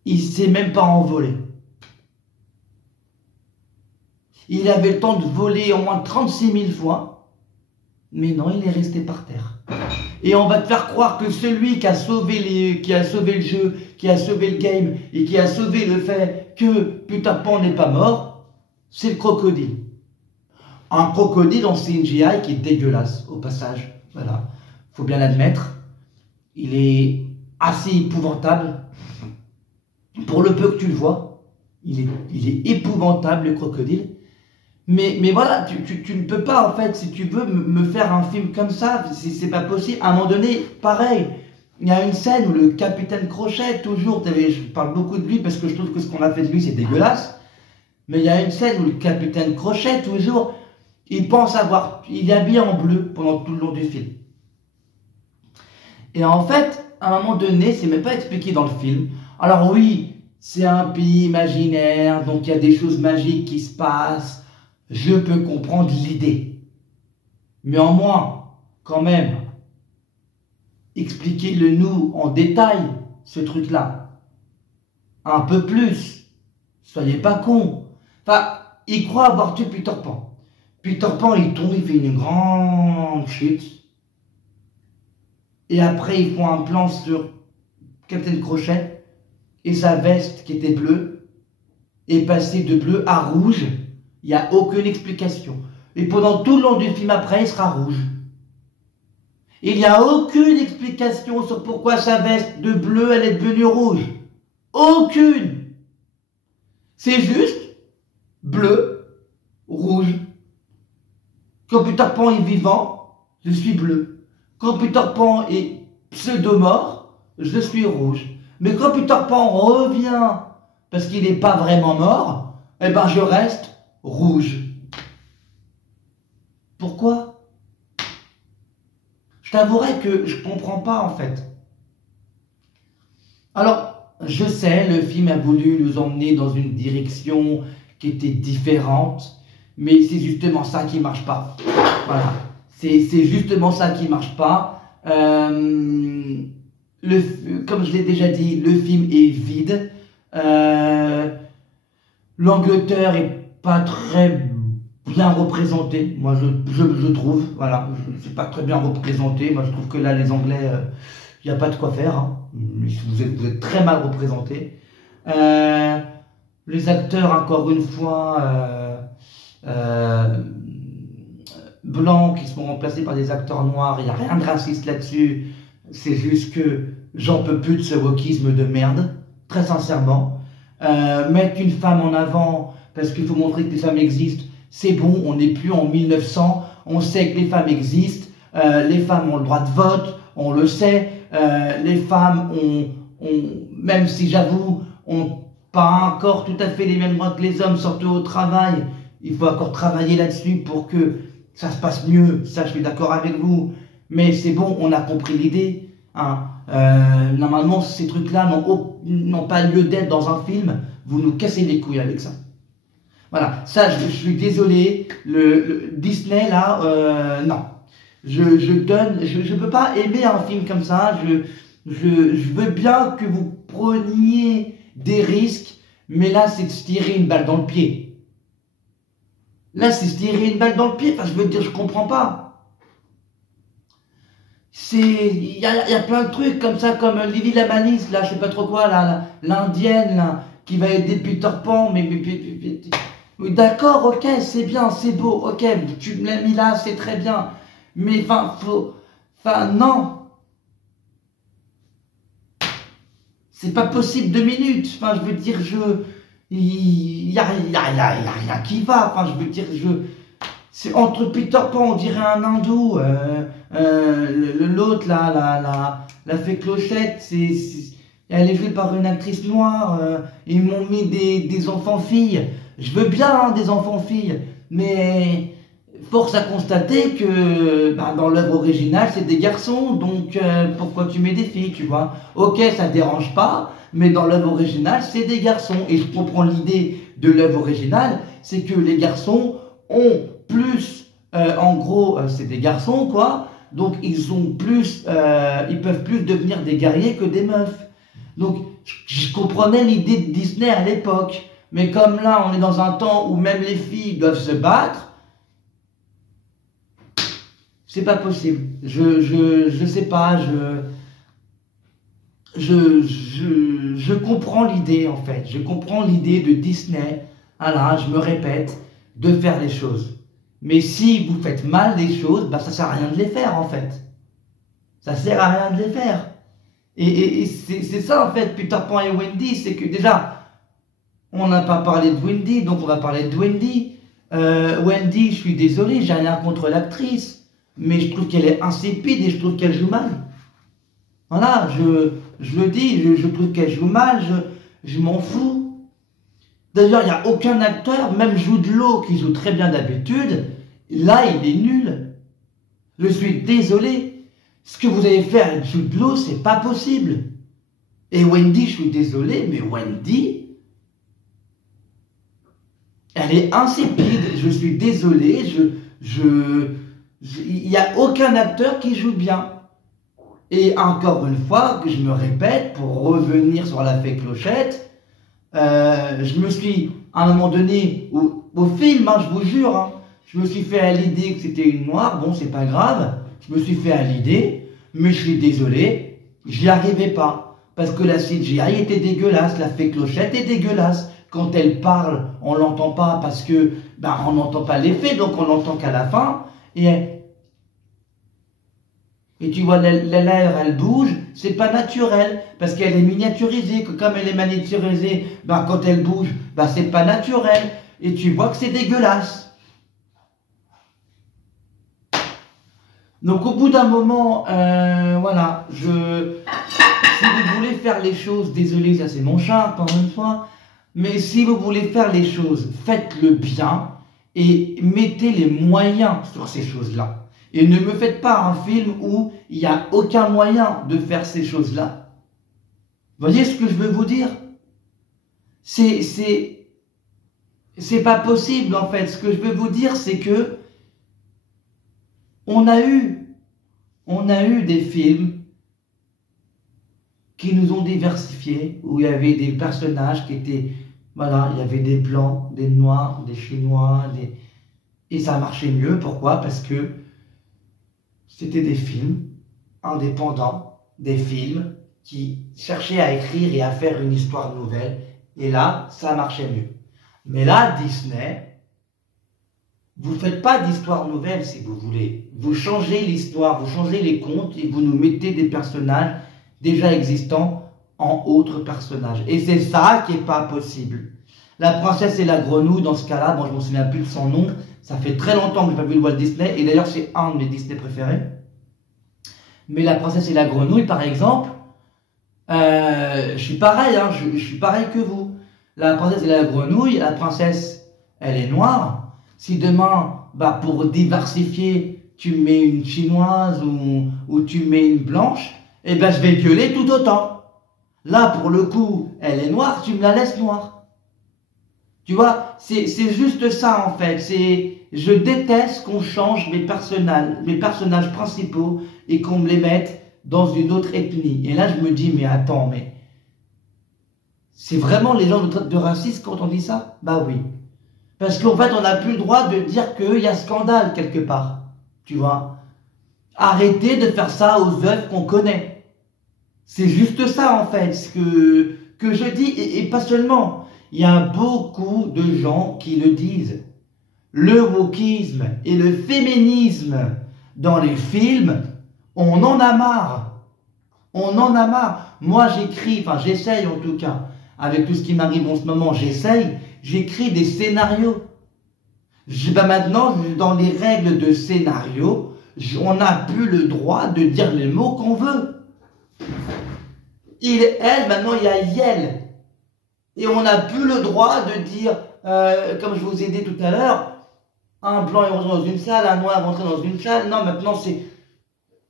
Il s'est même pas envolé. Il avait le temps de voler au moins 36 000 fois, mais non, il est resté par terre. Et on va te faire croire que celui qui a sauvé le jeu, qui a sauvé le game, et qui a sauvé le fait que Peter Pan n'est pas mort, c'est le crocodile. Un crocodile en CGI qui est dégueulasse, au passage. Voilà, faut bien l'admettre. Il est assez épouvantable. Pour le peu que tu le vois, il est épouvantable, le crocodile. Mais voilà, tu ne peux pas, en fait, si tu veux, me faire un film comme ça, c'est pas possible. À un moment donné, pareil, il y a une scène où le Capitaine Crochet, toujours, je parle beaucoup de lui parce que je trouve que ce qu'on a fait de lui, c'est dégueulasse. Mais il y a une scène où le Capitaine Crochet, toujours, il est habillé en bleu pendant tout le long du film. Et en fait, à un moment donné, c'est même pas expliqué dans le film. Alors oui, c'est un pays imaginaire, donc il y a des choses magiques qui se passent. Je peux comprendre l'idée. Mais en moins, quand même, expliquez-le nous en détail, ce truc-là. Un peu plus. Soyez pas cons. Enfin, il croit avoir tué Peter Pan. Peter Pan, il tombe, il fait une grande chute. Et après, ils font un plan sur Captain Crochet. Et sa veste, qui était bleue, est passée de bleu à rouge. Il n'y a aucune explication. Et pendant tout le long du film après, il sera rouge. Il n'y a aucune explication sur pourquoi sa veste de bleu, elle est devenue rouge. Aucune. C'est juste bleu, rouge. Quand Peter Pan est vivant, je suis bleu. Quand Peter Pan est pseudo-mort, je suis rouge. Mais quand Peter Pan revient, parce qu'il n'est pas vraiment mort, eh ben je reste rouge. Pourquoi? Je t'avouerai que je comprends pas en fait. Alors, je sais, le film a voulu nous emmener dans une direction qui était différente, mais c'est justement ça qui marche pas. Voilà, c'est justement ça qui marche pas. Comme je l'ai déjà dit, le film est vide. L'Angleterre est pas très bien représentée, moi je trouve. Voilà, c'est pas très bien représenté. Moi je trouve que là les Anglais, il n'y a pas de quoi faire. Hein. Vous êtes très mal représentés. Les acteurs, encore une fois, blancs qui sont remplacés par des acteurs noirs, il n'y a rien de raciste là-dessus. C'est juste que j'en peux plus de ce wokisme de merde, très sincèrement. Mettre une femme en avant parce qu'il faut montrer que les femmes existent, c'est bon, on n'est plus en 1900, on sait que les femmes existent, les femmes ont le droit de vote, on le sait, les femmes même si j'avoue, ont pas encore tout à fait les mêmes droits que les hommes, surtout au travail, il faut encore travailler là-dessus pour que ça se passe mieux, ça je suis d'accord avec vous, mais c'est bon, on a compris l'idée, hein. Normalement ces trucs-là n'ont pas lieu d'être dans un film, vous nous cassez les couilles avec ça. Voilà, ça je suis désolé, le Disney là, non. Je peux pas aimer un film comme ça, je veux bien que vous preniez des risques, mais là c'est de se tirer une balle dans le pied. Là c'est se tirer une balle dans le pied, enfin je veux dire, je comprends pas. Il y a plein de trucs comme ça, comme Lily la Manise, là, je sais pas trop quoi, là, l'indienne, là, qui va aider Peter Pan, mais oui, d'accord, ok, c'est bien, c'est beau, ok, tu me l'as mis là, c'est très bien, mais non. C'est pas possible 2 minutes, enfin, je veux dire, il y a rien qui va, enfin, je veux dire, c'est entre Peter Pan, on dirait un hindou, l'autre là, la fée Clochette, elle est jouée par une actrice noire, ils m'ont mis des enfants-filles, je veux bien hein, des enfants-filles, mais force à constater que dans l'œuvre originale c'est des garçons, donc pourquoi tu mets des filles, tu vois? Ok, ça dérange pas, mais dans l'œuvre originale c'est des garçons, et je comprends l'idée de l'œuvre originale, c'est que les garçons ont plus, en gros, c'est des garçons, quoi, donc ils peuvent plus devenir des guerriers que des meufs. Donc, je comprenais l'idée de Disney à l'époque, mais comme là, on est dans un temps où même les filles doivent se battre, c'est pas possible. Je sais pas, je comprends l'idée, en fait. Je comprends l'idée de Disney, voilà, je me répète, de faire les choses. Mais si vous faites mal les choses, ça sert à rien de les faire en fait. Ça sert à rien de les faire. Et c'est ça en fait, Peter Pan et Wendy, c'est que déjà, on n'a pas parlé de Wendy, donc on va parler de Wendy. Wendy, je suis désolé, j'ai rien contre l'actrice, mais je trouve qu'elle est insipide et je trouve qu'elle joue mal. Voilà, je le dis, je trouve qu'elle joue mal, je m'en fous. D'ailleurs, il n'y a aucun acteur, même Jude Law, qui joue très bien d'habitude, là, il est nul. Je suis désolé. Ce que vous avez fait avec Jude Law, c'est pas possible. Et Wendy, je suis désolé, mais Wendy, elle est insipide. Je suis désolé, il n'y a aucun acteur qui joue bien. Et encore une fois, je me répète, pour revenir sur la fée Clochette, je me suis, à un moment donné, au film, hein, je vous jure, hein, je me suis fait à l'idée que c'était une noire, bon, c'est pas grave, je me suis fait à l'idée, mais je suis désolé, j'y arrivais pas, parce que la CGI était dégueulasse, la fée Clochette est dégueulasse, quand elle parle, on l'entend pas, parce que, on n'entend pas l'effet, donc on l'entend qu'à la fin, et tu vois, la lèvre, elle bouge, c'est pas naturel, parce qu'elle est miniaturisée, que comme elle est miniaturisée, quand elle bouge, c'est pas naturel, et tu vois que c'est dégueulasse. Donc au bout d'un moment, voilà, si vous voulez faire les choses, désolé, ça c'est mon chat, encore une fois, mais si vous voulez faire les choses, faites-le bien, et mettez les moyens sur ces choses-là. Et ne me faites pas un film où il n'y a aucun moyen de faire ces choses-là. Vous voyez ce que je veux vous dire? C'est pas possible en fait. Ce que je veux vous dire, c'est que on a eu des films qui nous ont diversifiés, où il y avait des personnages qui étaient, voilà, il y avait des blancs, des noirs, des chinois, et ça marchait mieux. Pourquoi? Parce que c'était des films indépendants, des films qui cherchaient à écrire et à faire une histoire nouvelle. Et là, ça marchait mieux. Mais là, Disney, vous ne faites pas d'histoire nouvelle si vous voulez. Vous changez l'histoire, vous changez les contes et vous nous mettez des personnages déjà existants en autres personnages. Et c'est ça qui n'est pas possible. La princesse et la grenouille, dans ce cas-là, bon, je ne me souviens plus de son nom, Ça fait très longtemps que je n'ai pas vu le Walt Disney, et d'ailleurs c'est un de mes Disney préférés. Mais La Princesse et la Grenouille, par exemple, je suis pareil, hein, je suis pareil que vous. La Princesse et la Grenouille, la princesse, elle est noire. Si demain, bah, pour diversifier, tu mets une chinoise ou tu mets une blanche, eh ben je vais gueuler tout autant. Là, pour le coup, elle est noire, tu me la laisses noire. Tu vois, c'est juste ça en fait. Je déteste qu'on change mes personnages principaux et qu'on me les mette dans une autre ethnie. Et là, je me dis, mais attends, mais c'est vraiment les gens nous traitent de racistes quand on dit ça? Bah oui. Parce qu'en fait, on n'a plus le droit de dire qu'il y a scandale quelque part. Tu vois? Arrêtez de faire ça aux œuvres qu'on connaît. C'est juste ça en fait, ce que je dis, et pas seulement. Il y a beaucoup de gens qui le disent. Le wokisme et le féminisme dans les films, on en a marre. On en a marre. Moi j'écris, enfin j'essaye en tout cas, avec tout ce qui m'arrive en ce moment, j'écris des scénarios. Maintenant, dans les règles de scénario, on n'a plus le droit de dire les mots qu'on veut. Elle, maintenant il y a Yel. Et on n'a plus le droit de dire, comme je vous ai dit tout à l'heure, un blanc est rentré dans une salle, un noir est rentré dans une salle. Non, maintenant c'est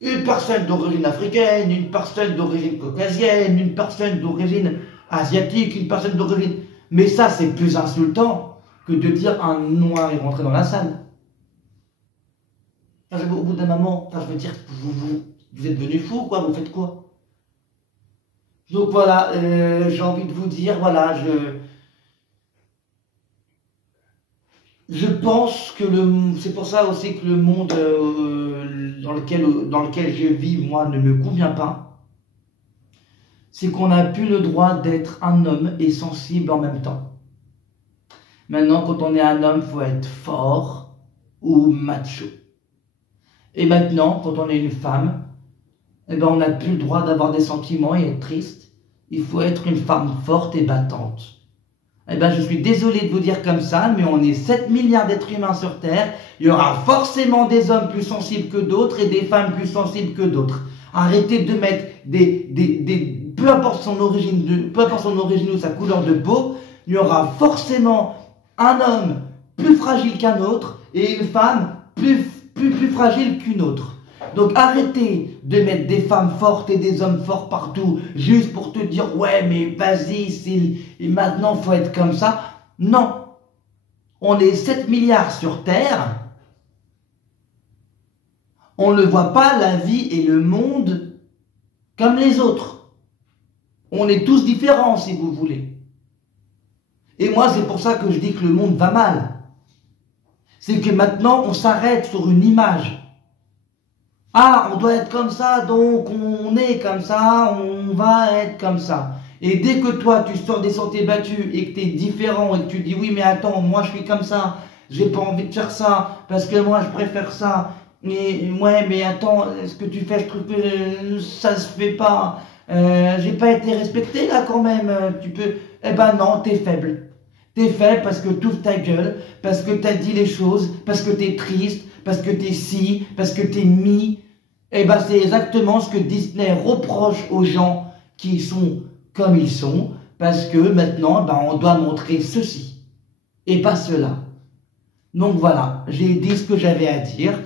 une personne d'origine africaine, une personne d'origine caucasienne, une personne d'origine asiatique, une personne d'origine... Mais ça, c'est plus insultant que de dire un noir est rentré dans la salle. Enfin, au bout d'un moment, enfin, je veux dire, vous êtes devenu fou, quoi, vous faites quoi? Donc voilà, j'ai envie de vous dire, voilà, je pense que c'est pour ça aussi que le monde dans lequel je vis, moi, ne me convient pas. C'est qu'on n'a plus le droit d'être un homme et sensible en même temps. Maintenant, quand on est un homme, il faut être fort ou macho. Et maintenant, quand on est une femme, eh ben, on n'a plus le droit d'avoir des sentiments et être triste. Il faut être une femme forte et battante. Eh ben, je suis désolé de vous dire comme ça, mais on est 7 milliards d'êtres humains sur Terre. Il y aura forcément des hommes plus sensibles que d'autres et des femmes plus sensibles que d'autres. Arrêtez de mettre peu importe son origine ou sa couleur de peau, il y aura forcément un homme plus fragile qu'un autre et une femme plus fragile qu'une autre. Donc arrêtez de mettre des femmes fortes et des hommes forts partout, juste pour te dire, ouais, mais vas-y, maintenant faut être comme ça. Non. On est 7 milliards sur Terre. On ne voit pas la vie et le monde comme les autres. On est tous différents, si vous voulez. Et moi, c'est pour ça que je dis que le monde va mal. C'est que maintenant, on s'arrête sur une image. Ah, on doit être comme ça, donc on est comme ça, on va être comme ça. Et dès que toi, tu sors des sentiers battus et que tu es différent et que tu dis, oui, mais attends, moi je suis comme ça, j'ai pas envie de faire ça, parce que moi je préfère ça. Mais ouais, mais attends, ce que tu fais, je trouve que ça se fait pas. J'ai pas été respecté là quand même. Tu peux. Eh ben non, t'es faible. T'es faible parce que t'ouvres ta gueule, parce que t'as dit les choses, parce que t'es triste, parce que t'es ci, parce que t'es mi. Eh ben c'est exactement ce que Disney reproche aux gens qui sont comme ils sont, parce que maintenant, ben, on doit montrer ceci et pas cela. Donc voilà, j'ai dit ce que j'avais à dire.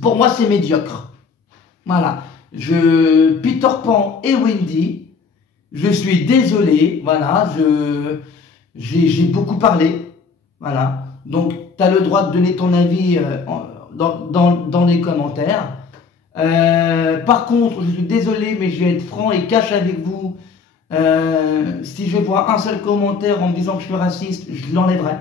Pour moi, c'est médiocre. Voilà. Peter Pan et Wendy, je suis désolé. Voilà, j'ai beaucoup parlé. Voilà. Donc, tu as le droit de donner ton avis dans les commentaires. Par contre, je suis désolé, mais je vais être franc et cash avec vous. Si je vois un seul commentaire en me disant que je suis raciste, je l'enlèverai.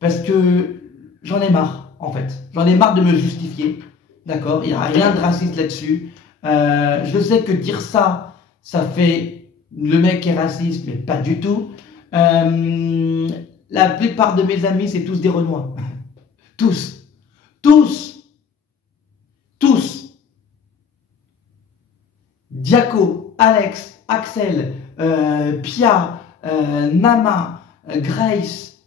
Parce que j'en ai marre, en fait. J'en ai marre de me justifier. D'accord? Il n'y a rien de raciste là-dessus. Je sais que dire ça, ça fait le mec est raciste, mais pas du tout. La plupart de mes amis, c'est tous des Renois. Tous. Tous. Tous. Diaco, Alex, Axel, Pia, Nama, Grace,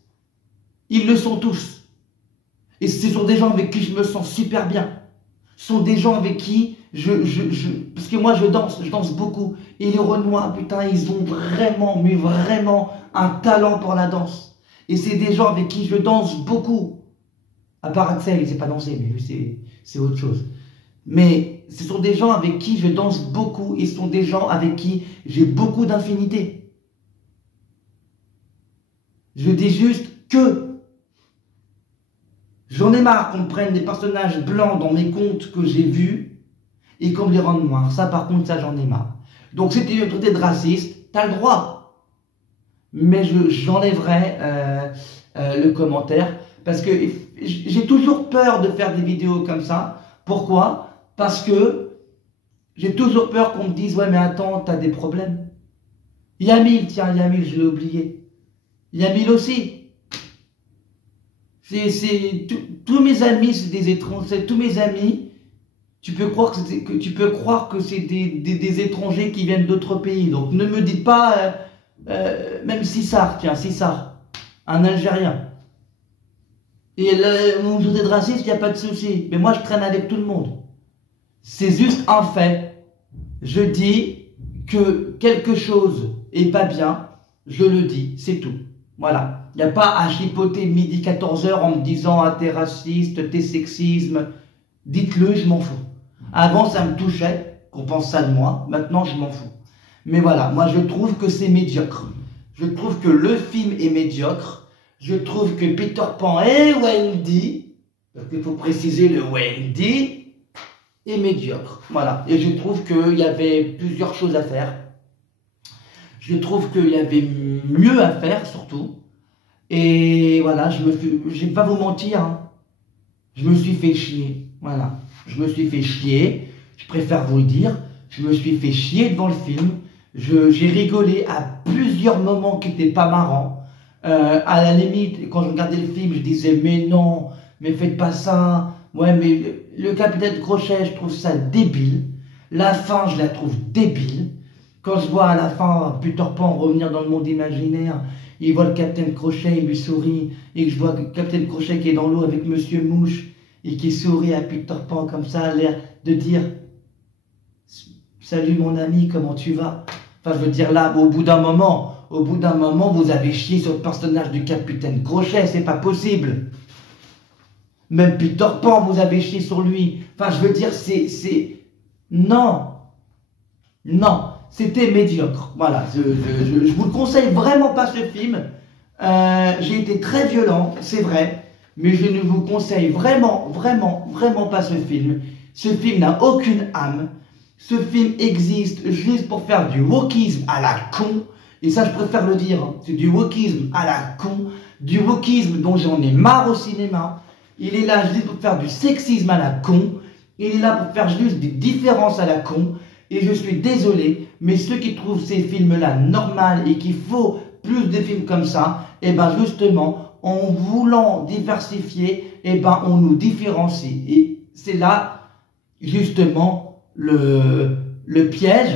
Ils le sont tous. Et ce sont des gens avec qui je me sens super bien. Ce sont des gens avec qui parce que moi je danse beaucoup. Et les Renois, putain, ils ont vraiment, mais vraiment un talent pour la danse. Et c'est des gens avec qui je danse beaucoup. À part Axel, il ne sait pas danser, mais lui c'est autre chose. Mais ce sont des gens avec qui je danse beaucoup et ce sont des gens avec qui j'ai beaucoup d'infinité. Je dis juste que j'en ai marre qu'on prenne des personnages blancs dans mes contes que j'ai vus et qu'on me les rende noirs. Ça, par contre, ça, j'en ai marre. Donc, si tu veux me traiter de raciste, t'as le droit. Mais j'enlèverai le commentaire parce que j'ai toujours peur de faire des vidéos comme ça. Pourquoi? Parce que j'ai toujours peur qu'on me dise « Ouais, mais attends, t'as des problèmes. » Yamil, tiens, Yamil, je l'ai oublié. Yamil aussi. Tous mes amis, c'est des étrangers. Tous mes amis, tu peux croire que c'est des étrangers qui viennent d'autres pays. Donc ne me dites pas, même Sissar, tiens, Sissar, un Algérien. Et là, vous me de raciste, il n'y a pas de souci. Mais moi, je traîne avec tout le monde. C'est juste un fait. Je dis que quelque chose est pas bien, je le dis, c'est tout. Voilà. Il n'y a pas à chipoter midi 14h en me disant ah, t'es raciste, t'es sexisme. Dites-le, je m'en fous. Avant, ça me touchait qu'on pense ça de moi. Maintenant, je m'en fous. Mais voilà, moi, je trouve que c'est médiocre. Je trouve que le film est médiocre. Je trouve que Peter Pan et Wendy, parce qu'il faut préciser le Wendy, est médiocre. Voilà. Et je trouve qu'il y avait plusieurs choses à faire. Je trouve qu'il y avait mieux à faire, surtout. Et voilà, je vais pas vous mentir, hein. Je me suis fait chier. Voilà. Je me suis fait chier. Je préfère vous le dire. Je me suis fait chier devant le film. J'ai rigolé à plusieurs moments qui n'étaient pas marrants. À la limite, quand je regardais le film, je disais mais non, mais faites pas ça. Ouais, mais le capitaine Crochet, je trouve ça débile. La fin, je la trouve débile. Quand je vois à la fin Peter Pan revenir dans le monde imaginaire, il voit le capitaine Crochet, il lui sourit, et que je vois le capitaine Crochet qui est dans l'eau avec Monsieur Mouche, et qui sourit à Peter Pan comme ça, a l'air de dire « Salut mon ami, comment tu vas ?» Enfin, je veux dire là, au bout d'un moment, vous avez chié sur le personnage du capitaine Crochet, c'est pas possible. Même Peter Pan, vous avez chié sur lui. Enfin, je veux dire, non. Non. C'était médiocre. Voilà. Je vous le conseille vraiment pas ce film. J'ai été très violent, c'est vrai. Mais je ne vous conseille vraiment pas ce film. Ce film n'a aucune âme. Ce film existe juste pour faire du wokisme à la con. Et ça, je préfère le dire. Hein. C'est du wokisme à la con. Du wokisme dont j'en ai marre au cinéma. Il est là juste pour faire du sexisme à la con. Il est là pour faire juste des différences à la con. Et je suis désolé, mais ceux qui trouvent ces films-là normaux et qu'il faut plus de films comme ça, et ben justement, en voulant diversifier, et ben on nous différencie. Et c'est là, justement, le piège,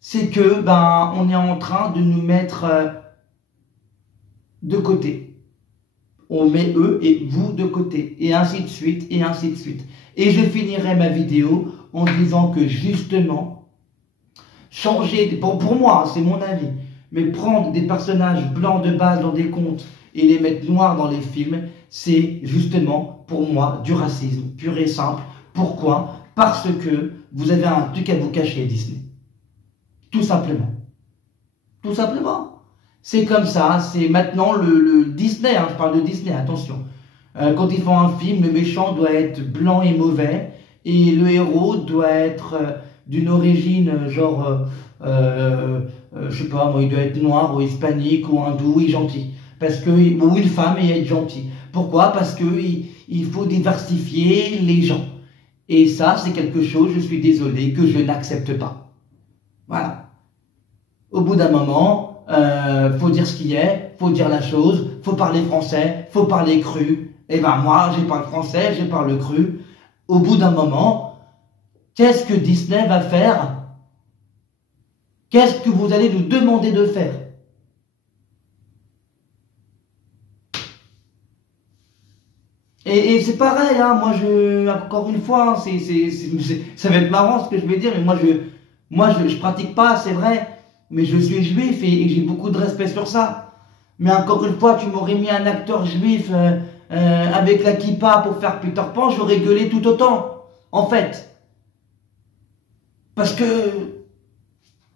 c'est que ben on est en train de nous mettre de côté. On met eux et vous de côté, et ainsi de suite, et ainsi de suite. Et je finirai ma vidéo en disant que justement, changer, pour moi, c'est mon avis, mais prendre des personnages blancs de base dans des contes et les mettre noirs dans les films, c'est justement, pour moi, du racisme pur et simple. Pourquoi? Parce que vous avez un truc à vous cacher, Disney. Tout simplement. Tout simplement. C'est comme ça, c'est maintenant le Disney, hein, je parle de Disney, attention. Quand ils font un film, le méchant doit être blanc et mauvais, et le héros doit être d'une origine, genre, je sais pas, moi, il doit être noir, ou hispanique, ou hindou, et gentil. Parce que, ou une femme et être gentil. Pourquoi? Parce que il faut diversifier les gens. Et ça, c'est quelque chose, je suis désolé, que je n'accepte pas. Voilà. Au bout d'un moment, faut dire ce qui est, faut dire la chose, faut parler français, faut parler cru. Et ben moi, je parle français, je parle cru. Au bout d'un moment, qu'est-ce que Disney va faire? Qu'est-ce que vous allez nous demander de faire? Et c'est pareil, hein, moi encore une fois, ça va être marrant ce que je vais dire, mais je pratique pas, c'est vrai, mais je suis juif et j'ai beaucoup de respect sur ça. Mais encore une fois, tu m'aurais mis un acteur juif avec la kippa pour faire Peter Pan, j'aurais gueulé tout autant, en fait. Parce que,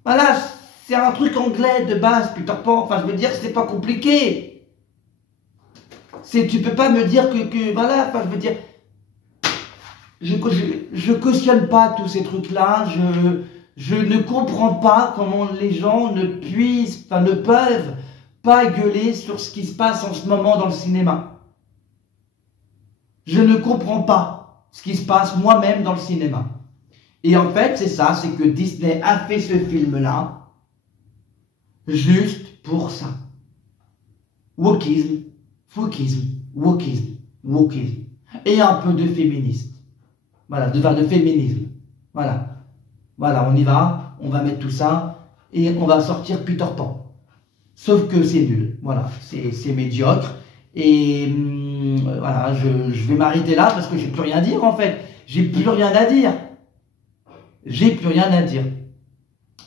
voilà, c'est un truc anglais de base, Peter Pan, enfin je veux dire, c'est pas compliqué. Tu peux pas me dire voilà, enfin je veux dire, je cautionne pas tous ces trucs-là, je ne comprends pas comment les gens ne peuvent pas gueuler sur ce qui se passe en ce moment dans le cinéma. Je ne comprends pas ce qui se passe moi-même dans le cinéma. Et en fait, c'est ça, c'est que Disney a fait ce film-là juste pour ça. Wokisme, wokisme, wokisme, wokisme. Et un peu de féministe. Voilà, de féminisme. Voilà. Voilà, on y va, on va mettre tout ça et on va sortir Peter Pan. Sauf que c'est nul. Voilà, c'est médiocre. Et voilà, je vais m'arrêter là parce que j'ai plus rien à dire en fait. J'ai plus rien à dire. J'ai plus rien à dire.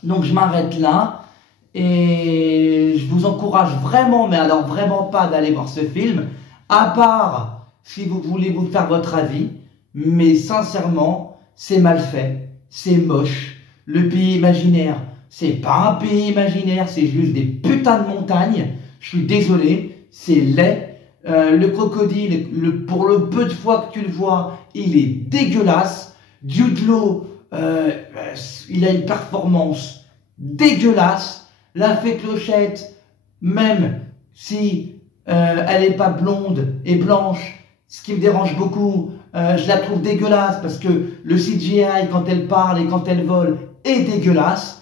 Donc je m'arrête là et je vous encourage vraiment, mais alors vraiment pas d'aller voir ce film, à part si vous voulez vous faire votre avis, mais sincèrement, c'est mal fait, c'est moche. Le pays imaginaire, c'est pas un pays imaginaire, c'est juste des putains de montagnes. Je suis désolé, c'est laid. Le crocodile, pour le peu de fois que tu le vois, il est dégueulasse. Jude Law, il a une performance dégueulasse. La fée Clochette, même si elle n'est pas blonde et blanche, ce qui me dérange beaucoup, je la trouve dégueulasse parce que le CGI quand elle parle et quand elle vole est dégueulasse.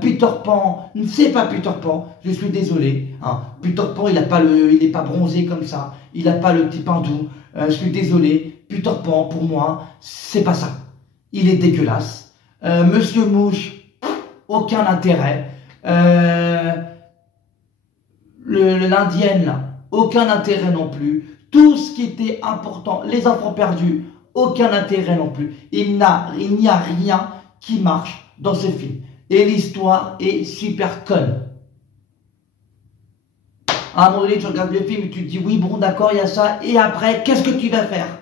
Peter Pan, c'est pas Peter Pan, je suis désolé. Hein. Peter Pan, il n'est pas bronzé comme ça, il n'a pas le petit pain doux. Je suis désolé. Peter Pan, pour moi, c'est pas ça. Il est dégueulasse. Monsieur Mouche, aucun intérêt. L'indienne, là, aucun intérêt non plus. Tout ce qui était important, les enfants perdus, aucun intérêt non plus. Il n'y a rien qui marche dans ce film. Et l'histoire est super conne. À un moment donné, tu regardes le film et tu te dis, oui, bon, d'accord, il y a ça. Et après, qu'est-ce que tu vas faire?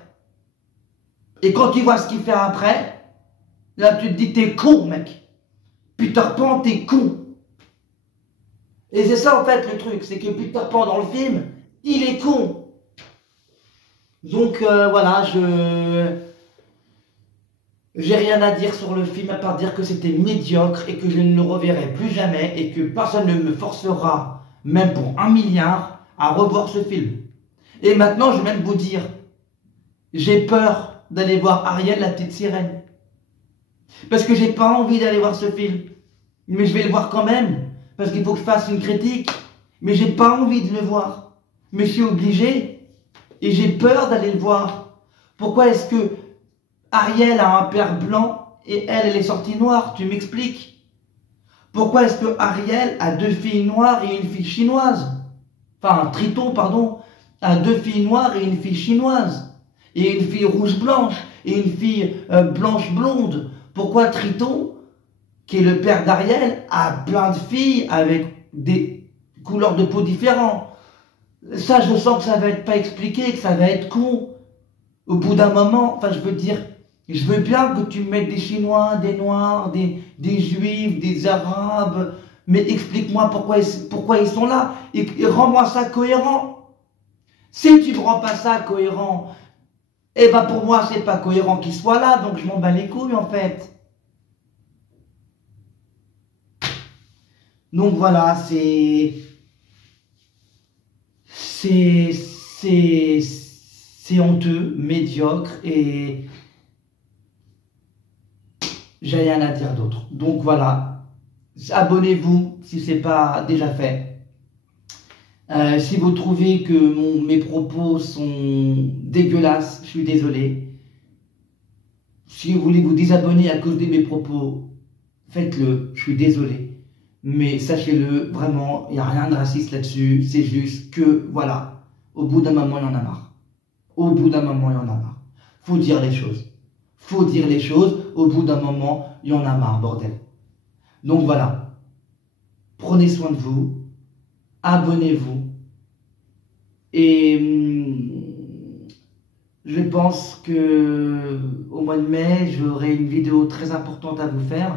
Et quand tu vois ce qu'il fait après, là, tu te dis, t'es con, mec. Peter Pan, t'es con. Et c'est ça, en fait, le truc. C'est que Peter Pan, dans le film, il est con. Donc, voilà, j'ai rien à dire sur le film, à part dire que c'était médiocre et que je ne le reverrai plus jamais et que personne ne me forcera, même pour 1 milliard, à revoir ce film. Et maintenant, je vais même vous dire, j'ai peur d'aller voir Ariel, la petite sirène. Parce que j'ai pas envie d'aller voir ce film. Mais je vais le voir quand même, parce qu'il faut que je fasse une critique. Mais j'ai pas envie de le voir. Mais je suis obligé, et j'ai peur d'aller le voir. Pourquoi est-ce que Ariel a un père blanc et elle est sortie noire? Tu m'expliques? Pourquoi est-ce que Ariel a 2 filles noires et une fille chinoise? Enfin, Triton, pardon, a 2 filles noires et une fille chinoise. Et une fille rouge-blanche et une fille blanche-blonde. Pourquoi Triton, qui est le père d'Ariel, a plein de filles avec des couleurs de peau différentes? Ça, je sens que ça va être pas expliqué, que ça va être con. Au bout d'un moment, enfin, je veux dire, je veux bien que tu mettes des Chinois, des Noirs, des Juifs, des Arabes, mais explique-moi pourquoi ils sont là, et rends-moi ça cohérent. Si tu ne rends pas ça cohérent, eh ben pour moi, c'est pas cohérent qu'ils soient là, donc je m'en bats les couilles, en fait. Donc voilà, c'est honteux, médiocre, et j'ai rien à dire d'autre. Donc voilà, abonnez-vous si ce n'est pas déjà fait. Si vous trouvez que mes propos sont dégueulasses, je suis désolé. Si vous voulez vous désabonner à cause de mes propos, faites-le, je suis désolé. Mais sachez-le, vraiment, il n'y a rien de raciste là-dessus. C'est juste que, voilà, au bout d'un moment, il en a marre. au bout d'un moment, il y en a marre. Faut dire les choses. Faut dire les choses, au bout d'un moment, il y en a marre, bordel. Donc voilà. Prenez soin de vous. Abonnez-vous. Et je pense que au mois de mai, j'aurai une vidéo très importante à vous faire.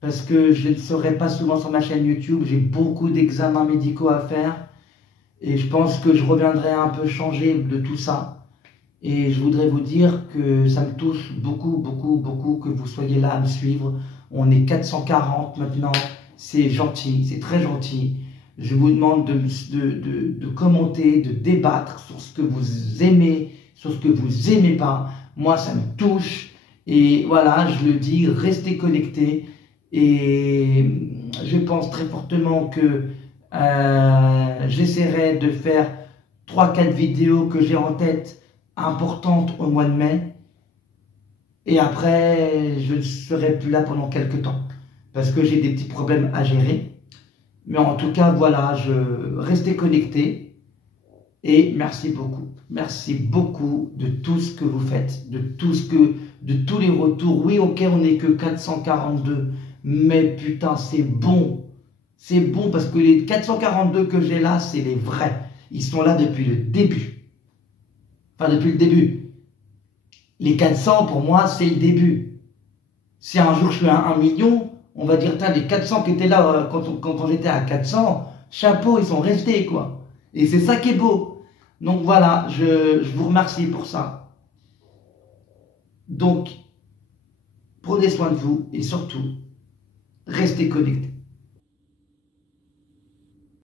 Parce que je ne serai pas souvent sur ma chaîne YouTube. J'ai beaucoup d'examens médicaux à faire. Et je pense que je reviendrai un peu changé de tout ça. Et je voudrais vous dire que ça me touche beaucoup, beaucoup, beaucoup que vous soyez là à me suivre. On est 440 maintenant. C'est gentil, c'est très gentil. Je vous demande de commenter, de débattre sur ce que vous aimez, sur ce que vous n'aimez pas. Moi, ça me touche. Et voilà, je le dis, restez connectés. Et je pense très fortement que j'essaierai de faire 3-4 vidéos que j'ai en tête importantes au mois de mai. Et après, je ne serai plus là pendant quelques temps. Parce que j'ai des petits problèmes à gérer. Mais en tout cas, voilà, restez connectés. Et merci beaucoup. Merci beaucoup de tout ce que vous faites. De tous les retours. Oui, ok, on n'est que 442. Mais putain, c'est bon. C'est bon parce que les 442 que j'ai là, c'est les vrais. Ils sont là depuis le début. Enfin, depuis le début. Les 400, pour moi, c'est le début. Si un jour je fais un million, on va dire, les 400 qui étaient là quand j'étais à 400, chapeau, ils sont restés, quoi. Et c'est ça qui est beau. Donc voilà, je vous remercie pour ça. Donc, prenez soin de vous et surtout, restez connectés.